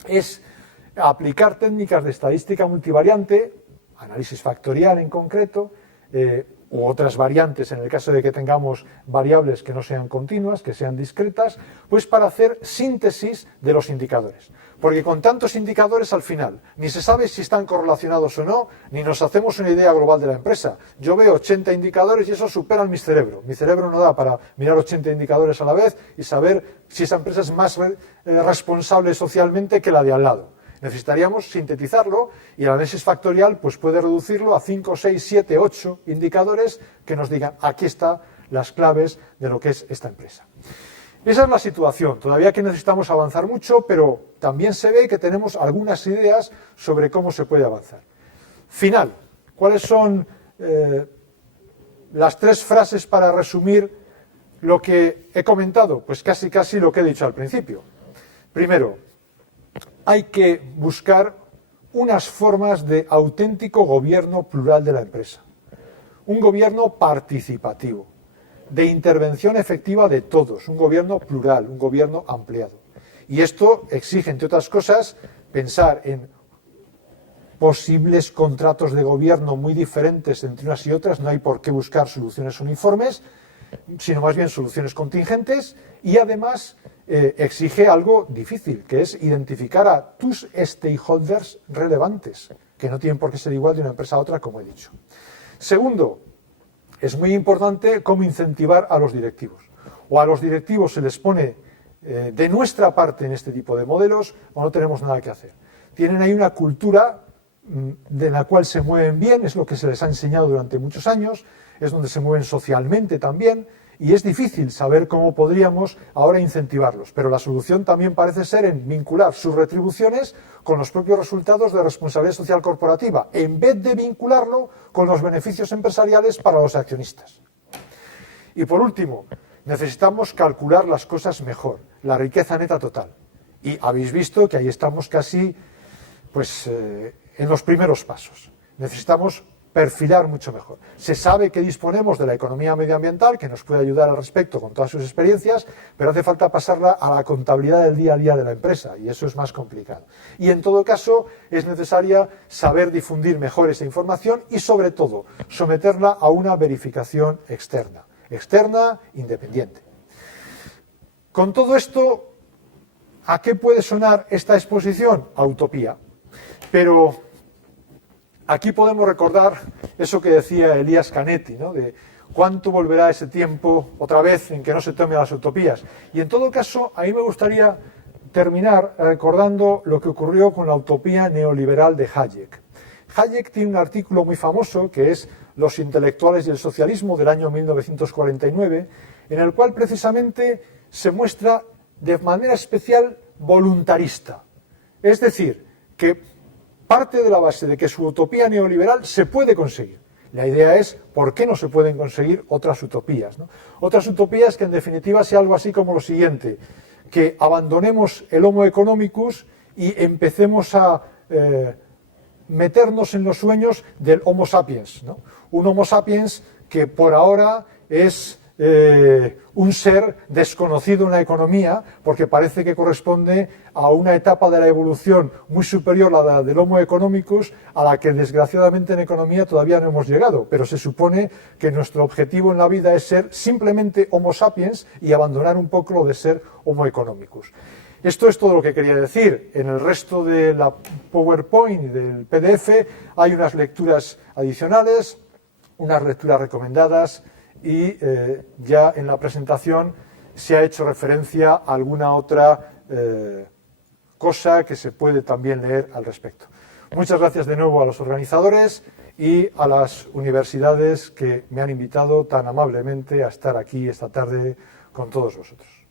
es aplicar técnicas de estadística multivariante, análisis factorial en concreto, u otras variantes en el caso de que tengamos variables que no sean continuas, que sean discretas, pues para hacer síntesis de los indicadores. Porque con tantos indicadores al final ni se sabe si están correlacionados o no, ni nos hacemos una idea global de la empresa. Yo veo 80 indicadores y eso supera mi cerebro. Mi cerebro no da para mirar 80 indicadores a la vez y saber si esa empresa es más responsable socialmente que la de al lado. Necesitaríamos sintetizarlo y el análisis factorial pues puede reducirlo a 5, 6, 7, 8 indicadores que nos digan aquí están las claves de lo que es esta empresa. Esa es la situación. Todavía que necesitamos avanzar mucho, pero también se ve que tenemos algunas ideas sobre cómo se puede avanzar. Final. ¿Cuáles son las 3 frases para resumir lo que he comentado? Pues casi lo que he dicho al principio. Primero, hay que buscar unas formas de auténtico gobierno plural de la empresa. Un gobierno participativo, de intervención efectiva de todos, un gobierno plural, un gobierno ampliado. Y esto exige, entre otras cosas, pensar en posibles contratos de gobierno muy diferentes entre unas y otras. No hay por qué buscar soluciones uniformes, sino más bien soluciones contingentes, y además exige algo difícil, que es identificar a tus stakeholders relevantes, que no tienen por qué ser igual de una empresa a otra, como he dicho. Segundo, es muy importante cómo incentivar a los directivos. O a los directivos se les pone de nuestra parte en este tipo de modelos, o no tenemos nada que hacer. Tienen ahí una cultura de la cual se mueven bien, es lo que se les ha enseñado durante muchos años, es donde se mueven socialmente también, y es difícil saber cómo podríamos ahora incentivarlos, pero la solución también parece ser en vincular sus retribuciones con los propios resultados de responsabilidad social corporativa, en vez de vincularlo con los beneficios empresariales para los accionistas. Y por último, necesitamos calcular las cosas mejor, la riqueza neta total. Y habéis visto que ahí estamos casi en los primeros pasos. Necesitamos perfilar mucho mejor. Se sabe que disponemos de la economía medioambiental, que nos puede ayudar al respecto con todas sus experiencias, pero hace falta pasarla a la contabilidad del día a día de la empresa, y eso es más complicado. Y en todo caso, es necesaria saber difundir mejor esa información y, sobre todo, someterla a una verificación externa, independiente. Con todo esto, ¿a qué puede sonar esta exposición? A utopía. Pero aquí podemos recordar eso que decía Elías Canetti, ¿no? De cuánto volverá ese tiempo otra vez en que no se tomen las utopías. Y en todo caso, a mí me gustaría terminar recordando lo que ocurrió con la utopía neoliberal de Hayek. Hayek tiene un artículo muy famoso que es Los intelectuales y el socialismo, del año 1949, en el cual precisamente se muestra de manera especial voluntarista. Es decir, que parte de la base de que su utopía neoliberal se puede conseguir. La idea es, ¿por qué no se pueden conseguir otras utopías, ¿no? Otras utopías que en definitiva sea algo así como lo siguiente, que abandonemos el Homo economicus y empecemos a meternos en los sueños del Homo sapiens, ¿no? Un Homo sapiens que por ahora es un ser desconocido en la economía, porque parece que corresponde a una etapa de la evolución muy superior a la del Homo economicus, a la que desgraciadamente en economía todavía no hemos llegado, pero se supone que nuestro objetivo en la vida es ser simplemente Homo sapiens y abandonar un poco lo de ser Homo economicus. Esto es todo lo que quería decir. En el resto de la PowerPoint y del PDF hay unas lecturas adicionales, unas lecturas recomendadas, y ya en la presentación se ha hecho referencia a alguna otra cosa que se puede también leer al respecto. Muchas gracias de nuevo a los organizadores y a las universidades que me han invitado tan amablemente a estar aquí esta tarde con todos vosotros.